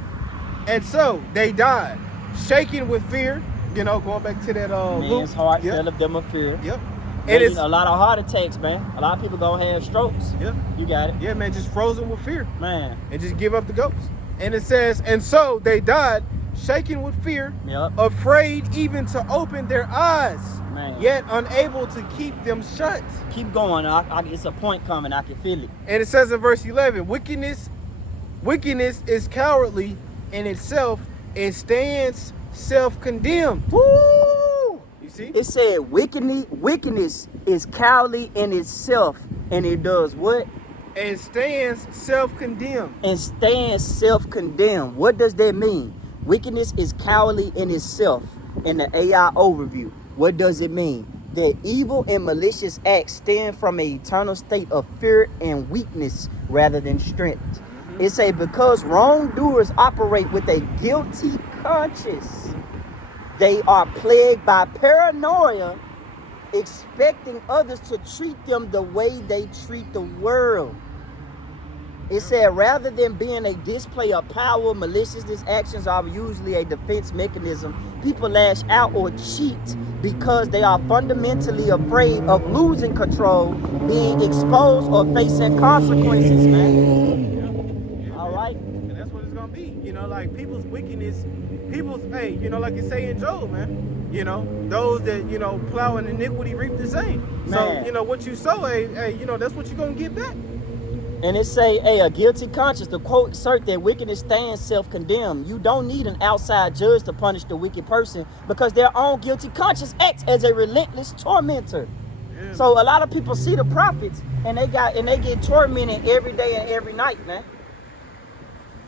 and so they died, shaking with fear. You know, going back to that man's heart fell of them of fear. Yep. Man, it's a lot of heart attacks, man. A lot of people gonna have strokes. Yeah. You got it. Yeah, man, just frozen with fear. Man. And just give up the ghost. And it says, and so they died, shaking with fear, afraid even to open their eyes, man. Yet unable to keep them shut. Keep going. It's a point coming. I can feel it. And it says in verse 11, wickedness is cowardly in itself and stands self-condemned. Woo! You see? It said wickedness is cowardly in itself, and it does what? And stands self-condemned. And stands self-condemned. What does that mean? Wickedness is cowardly in itself. In the AI overview, what does it mean? That evil and malicious acts stem from an eternal state of fear and weakness rather than strength. It say because wrongdoers operate with a guilty conscience, they are plagued by paranoia, expecting others to treat them the way they treat the world. It said rather than being a display of power, maliciousness actions are usually a defense mechanism. People lash out or cheat because they are fundamentally afraid of losing control, being exposed, or facing consequences, man. All right. And that's what it's going to be. You know, like people's wickedness, hey, you know, like you say in Job, man. You know, those that, you know, plow in iniquity reap the same. Man. So, you know, what you sow, hey, you know, that's what you're going to get back. And it say, hey, a guilty conscience, the quote assert that wickedness stands self-condemned. You don't need an outside judge to punish the wicked person because their own guilty conscience acts as a relentless tormentor. Yeah. So a lot of people see the prophets and they get tormented every day and every night, man.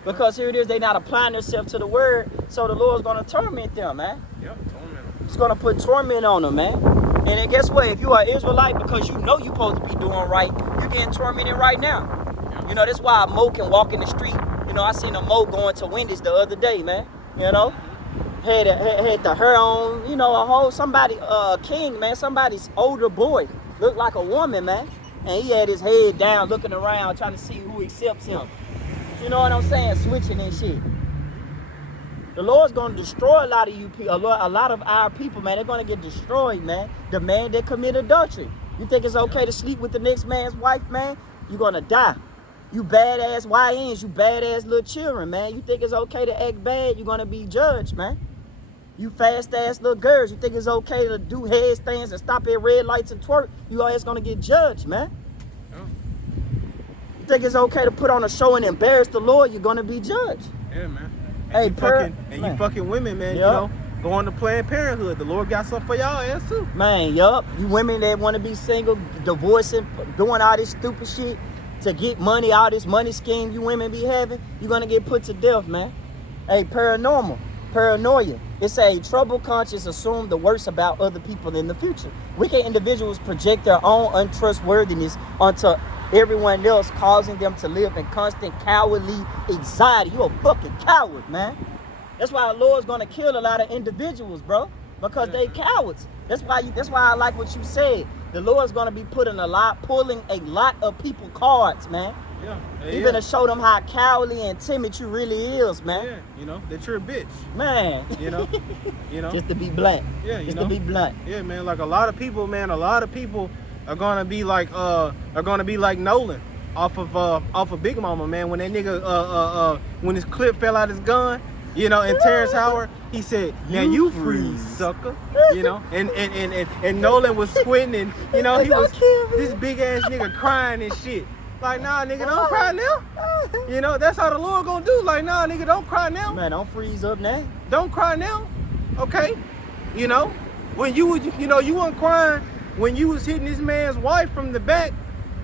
Because here it is, they not applying themselves to the word, so the Lord's gonna torment them, man. Yep, torment. It's gonna put torment on them, man. And then guess what? If you are Israelite, because you know you're supposed to be doing right, you're getting tormented right now. Yep. You know, that's why a Mo can walk in the street. You know, I seen a Mo going to Wendy's the other day, man. You know, had the hair on, you know, a whole somebody, king, man, somebody's older boy, looked like a woman, man. And he had his head down, looking around, trying to see who accepts him. You know what I'm saying? Switching and shit. The Lord's gonna destroy a lot of you people, a lot of our people, man. They're gonna get destroyed, man. The man that commit adultery. You think it's okay to sleep with the next man's wife, man? You're gonna die. You badass YNs, you badass little children, man. You think it's okay to act bad, you're gonna be judged, man. You fast ass little girls, you think it's okay to do headstands and stop at red lights and twerk, you always gonna get judged, man. Yeah. You think it's okay to put on a show and embarrass the Lord, you're gonna be judged. Yeah, man. Hey, you fucking women, man. Yep. You know, going to Planned Parenthood. The Lord got something for y'all ass too. Man, yup. You women that want to be single, divorcing, doing all this stupid shit to get money, all this money scheme you women be having, you're gonna get put to death, man. Hey, paranoia. It's a troubled conscience assume the worst about other people in the future. Wicked individuals project their own untrustworthiness onto everyone else, causing them to live in constant cowardly anxiety. You a fucking coward, man. That's why the Lord's gonna kill a lot of individuals, bro, because they cowards. That's why I like what you said. The Lord's gonna be pulling a lot of people cards, man. Yeah. You're gonna show them how cowardly and timid you really is, man. Yeah, you know, that you're a bitch. Man. You know? Just to be blunt. Yeah, Just to be blunt. Yeah, man, like a lot of people are gonna be like Nolan off of Big Mama, man. When that nigga when his clip fell out his gun, you know, and Terrence Howard, he said, "Now you freeze, sucker." You know, and Nolan was squinting, and you know, he was this big ass nigga crying and shit. Like, nah, nigga, don't cry now. You know, that's how the Lord gonna do. Like, nah, nigga, don't cry now. Man, don't freeze up now. Don't cry now. Okay? You know, when you weren't crying when you was hitting this man's wife from the back,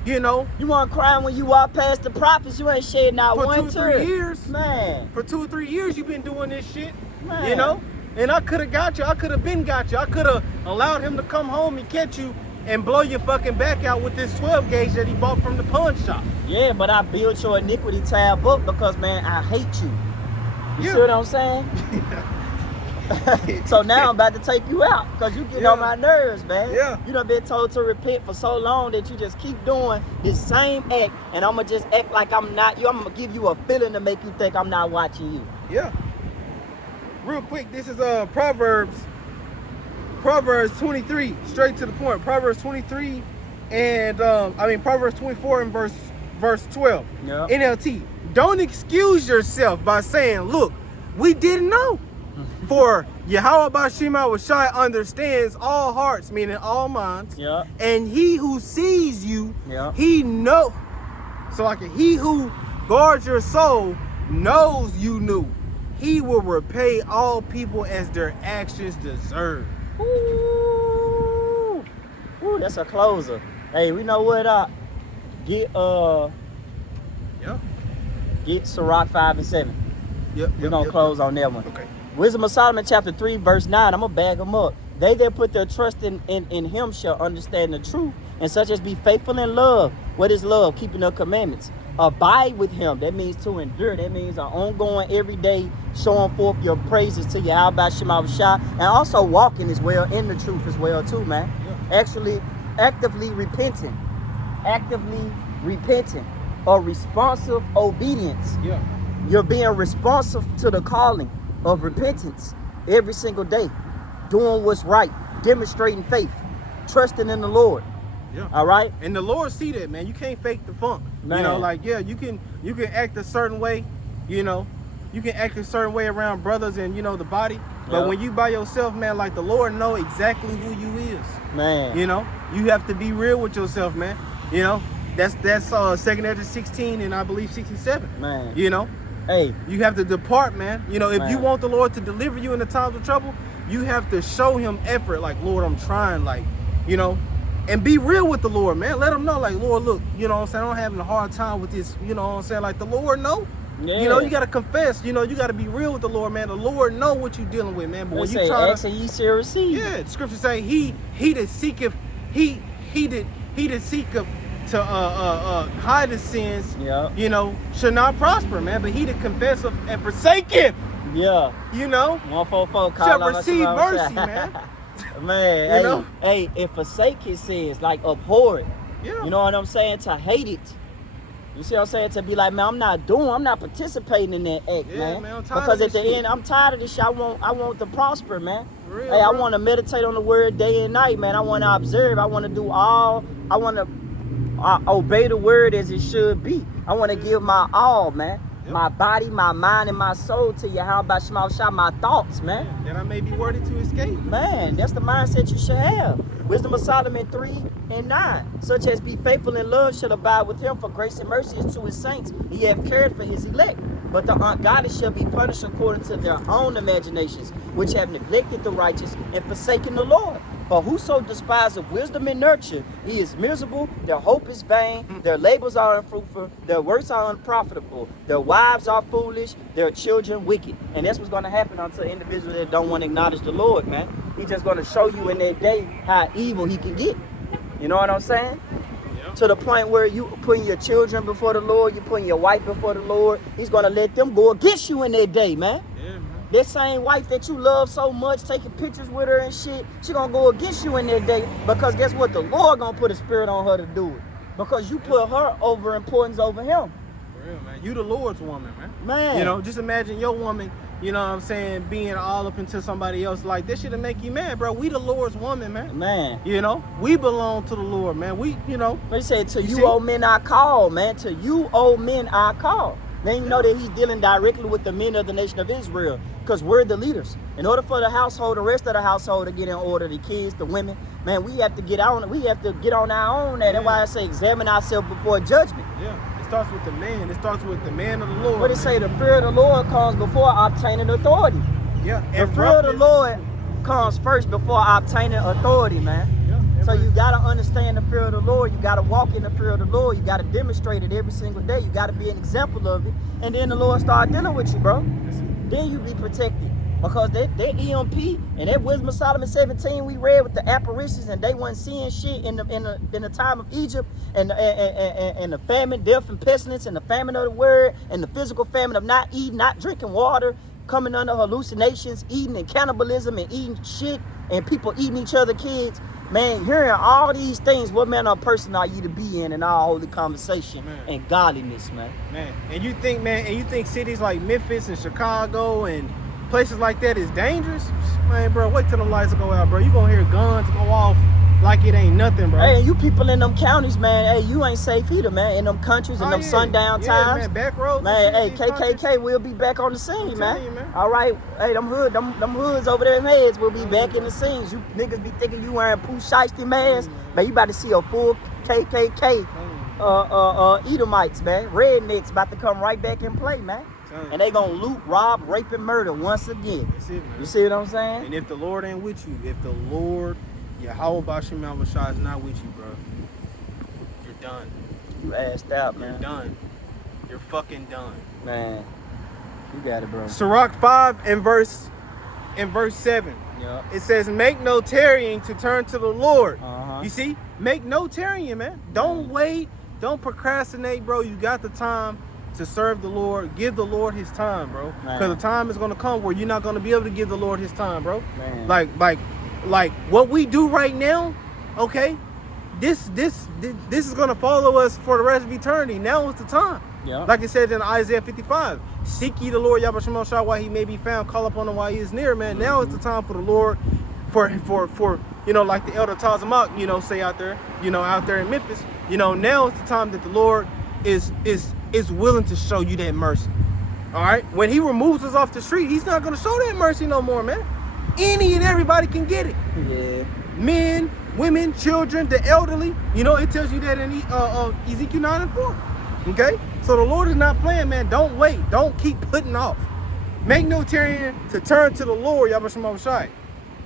you know. You weren't crying when you walked past the prophets. You ain't shedding out one tear. For 2 or 3 years. Man. For 2 or 3 years you've been doing this shit. Man. You know? And I could have got you. I could have been got you. I could have allowed him to come home and catch you and blow your fucking back out with this 12 gauge that he bought from the pawn shop. Yeah, but I built your iniquity tab up because, man, I hate you. You see what I'm saying? So now I'm about to take you out because you getting on my nerves, man. Yeah. You done been told to repent for so long that you just keep doing this same act, and I'm going to just act like I'm not you. I'm going to give you a feeling to make you think I'm not watching you. Yeah. Real quick, this is Proverbs 23, straight to the point. Proverbs 23 and Proverbs 24 and verse 12. Yep. NLT. Don't excuse yourself by saying, "Look, we didn't know." For Yahweh Bashima Washai understands all hearts, meaning all minds. Yep. And he who sees you, Yep. he know. So like he who guards your soul knows you knew. He will repay all people as their actions deserve. Ooh, that's a closer. Hey, we know what get Sirach 5 and 7. We're gonna close on that one. Okay. Wisdom of Solomon chapter 3 verse 9. I'm gonna bag them up. They that put their trust in him shall understand the truth, and such as be faithful in love. What is love? Keeping the commandments. Abide with him. That means to endure. That means an ongoing, every day showing forth your praises to Yahweh Shema Shah, and also walking as well in the truth as well too, man. Yeah. Actually, actively repenting, or responsive obedience. Yeah. You're being responsive to the calling of repentance every single day, doing what's right, demonstrating faith, trusting in the Lord. Yeah. All right. And the Lord see that, man. You can't fake the funk. Man. You know, like, yeah, you can act a certain way, you know. You can act a certain way around brothers and, you know, the body. But when you by yourself, man, like the Lord know exactly who you is. Man. You know, you have to be real with yourself, man. You know, that's 2 Ezra 16 and I believe 67. Man. You know. Hey. You have to depart, man. You know, if you want the Lord to deliver you in the times of trouble, you have to show him effort. Like, Lord, I'm trying, like, you know. And be real with the Lord, man. Let him know, like, Lord, look, you know what I'm saying? I'm having a hard time with this, you know what I'm saying? Like, the Lord know. Yeah. You know, you gotta confess. You know, you gotta be real with the Lord, man. The Lord know what you're dealing with, man. But They when say, you try ask and ye shall receive. the scripture say he that seeketh he that seeketh to hide his sins, Yep. you know, should not prosper, man. But he that confesseth and forsaketh, Yeah. you know, 144 shall call on us receive about mercy, that. man. Man, You hey, know? hey, and forsake his sins, like abhor it. Yeah. You know what I'm saying? To hate it. You see what I'm saying? To be like, man, I'm not participating in that act, Yeah, man. man, I'm tired Because of at the this shit. end, I'm tired of this shit. I want to prosper, man. For real, Hey, I bro. want to meditate on the word day and night, man. I want to observe. I want to do all. I want to obey the word as it should be. I want to give my all, man. Yep. My body, my mind, and my soul to you. How about Shema Shah, my thoughts, man? That I may be worthy to escape. Man, that's the mindset you should have. Wisdom of Solomon 3:9. Such as be faithful in love shall abide with him, for grace and mercy is to his saints. He hath cared for his elect. But the ungodly shall be punished according to their own imaginations, which have neglected the righteous and forsaken the Lord. For whoso despiseth wisdom and nurture, he is miserable, their hope is vain, their labors are unfruitful, their works are unprofitable, their wives are foolish, their children wicked. And that's what's going to happen unto individuals that don't want to acknowledge the Lord, man. He's just going to show you in that day how evil he can get. You know what I'm saying? Yeah. To the point where you putting your children before the Lord, you putting your wife before the Lord. He's going to let them go against you in that day, man. Yeah, man. That same wife that you love so much, taking pictures with her and shit, she gonna go against you in that day, because guess what? The Lord gonna put a spirit on her to do it. Because you put her over importance over him. For real, man. You the Lord's woman, man. Man. You know, just imagine your woman, you know what I'm saying, being all up into somebody else. Like, this shit'll make you mad, bro. We the Lord's woman, man. Man. You know, we belong to the Lord, man. We, you know. But he said, to you see? old men I call, man. To you old men I call. Then you know that he's dealing directly with the men of the nation of Israel, because we're the leaders. In order for the household, the rest of the household to get in order, the kids, the women, man, we have to get on. We have to get on our own. That's why I say examine ourselves before judgment. Yeah, it starts with the man. It starts with the man of the Lord. What it say? The fear of the Lord comes before obtaining authority. Yeah, The and fear of the roughness. Lord comes first before obtaining authority, man. Yeah, So you gotta understand the fear of the Lord. You gotta walk in the fear of the Lord. You gotta demonstrate it every single day. You gotta be an example of it. And then the Lord start dealing with you, bro. Then you be protected. Because that EMP and that Wisdom of Solomon 17 we read with the apparitions, and they wasn't seeing shit in the time of Egypt, and the famine, death, and pestilence, and the famine of the word, and the physical famine of not eating, not drinking water, coming under hallucinations, eating and cannibalism and eating shit, and people eating each other kids. Man, hearing all these things, what manner of person are you to be in all holy conversation and godliness, man? Man, and you think cities like Memphis and Chicago and places like that is dangerous? Man, bro, wait till the lights go out, bro. You gonna hear guns go off like it ain't nothing, bro. Hey, you people in them counties, man, hey, you ain't safe either, man. In them countries, in them sundown times. Man, back roads. Man, hey, and shit, KKK will be back on the scene, I'm man. telling you, man. All right, hey, them hoods over their heads will be back in the scenes. You niggas be thinking you wearing Pooh Shiesty masks, man. You about to see a full KKK Edomites, man. Rednecks about to come right back in play, man. And they gonna loot, rob, rape, and murder once again. That's it, man. You see what I'm saying? And if the Lord ain't with you, if the Lord, Yahweh Bashim Al-Mashah is not with you, bro, you're done. You assed out, You're man. done. You're fucking done. Man, you got it, bro. Sirach 5 and verse 7. Yeah. It says, make no tarrying to turn to the Lord. Uh-huh. You see? Make no tarrying, man. Don't wait. Don't procrastinate, bro. You got the time to serve the Lord. Give the Lord his time, bro. Because the time is going to come where you're not going to be able to give the Lord his time, bro. Man. Like what we do right now, okay? This is going to follow us for the rest of eternity. Now is the time. Yeah. Like it said in Isaiah 55, seek ye the Lord Yahweh Shema Shah while he may be found, call upon him while he is near, man. Now is the time for the Lord, for you know, like the elder Tazamak, you know, say out there, you know, out there in Memphis, you know, now is the time that the Lord is willing to show you that mercy. All right? When he removes us off the street, he's not going to show that mercy no more, man. Any and everybody can get it. Yeah. Men, women, children, the elderly. You know, it tells you that in Ezekiel 9 and 4. Okay? So the Lord is not playing, man. Don't wait. Don't keep putting off. Make no tarrying to turn to the Lord, Yahweh Shema Shai.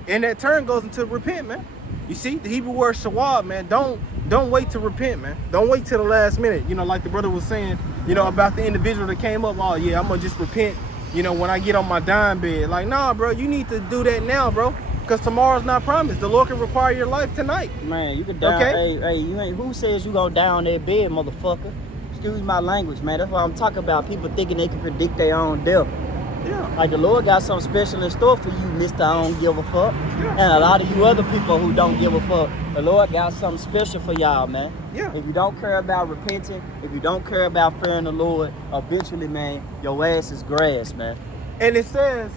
And that turn goes into repent, man. You see, the Hebrew word shawab, man. Don't wait to repent, man. Don't wait till the last minute. You know, like the brother was saying you know, about the individual that came up, oh yeah, I'm gonna just repent, you know, when I get on my dying bed. Like, nah, bro, you need to do that now, bro. Because tomorrow's not promised. The Lord can require your life tonight. Man, you can die. Okay. Hey, you ain't. Who says you gonna die on that bed, motherfucker? Excuse my language, man. That's what I'm talking about. People thinking they can predict their own death. Yeah. Like the Lord got something special in store for you, Mr. I don't give a fuck. Yeah. And a lot of you other people who don't give a fuck, the Lord got something special for y'all, man. Yeah. If you don't care about repenting, if you don't care about fearing the Lord, eventually, man, your ass is grass, man. And it says,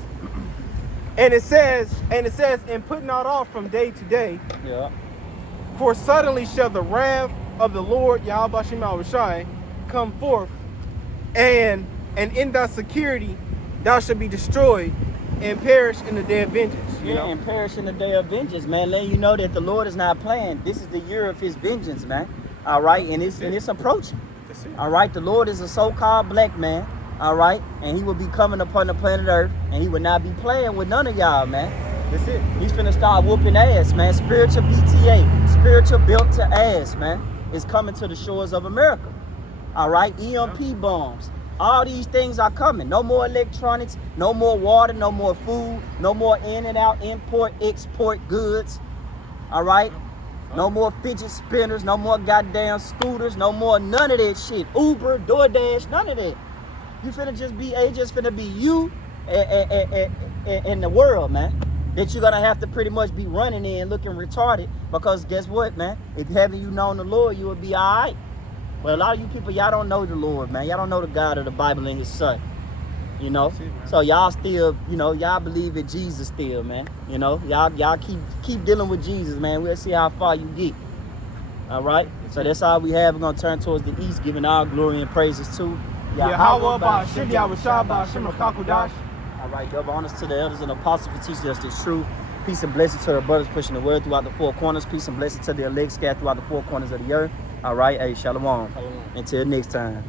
and putting not off from day to day, Yeah. for suddenly shall the wrath of the Lord Yahweh Shem Shai come forth, and in thy security thou shalt be destroyed and perish in the day of vengeance. You know? And perish in the day of vengeance, man. Letting you know that the Lord is not playing. This is the year of his vengeance, man. All right, and it's approaching. That's it. All right, the Lord is a so-called black man. All right, and he will be coming upon the planet Earth, and he will not be playing with none of y'all, man. That's it. He's finna start whooping ass, man. Spiritual BTA, spiritual built to ass, man, is coming to the shores of America. All right, EMP bombs. All these things are coming. No more electronics, no more water, no more food, no more in and out, import, export goods. All right? No more fidget spinners, no more goddamn scooters, no more none of that shit. Uber, DoorDash, none of that. You finna just be, it just finna be you in the world, man. That you're gonna have to pretty much be running in looking retarded, because guess what, man? If haven't you known the Lord, you will be all right. But a lot of you people, y'all don't know the Lord, man. Y'all don't know the God of the Bible and his son. You know? So y'all still, you know, y'all believe in Jesus still, man. You know? Y'all keep dealing with Jesus, man. We'll see how far you get. All right? So that's all we have. We're going to turn towards the east, giving all glory and praises to Yahweh Ba'Shem Yahushua Ba'Shem HaKakodash. All right, double honors to the elders and apostles for teaching us this truth. Peace and blessings to the brothers pushing the word throughout the four corners. Peace and blessings to the elect scattered throughout the four corners of the earth. All right, hey, shalom. Until next time.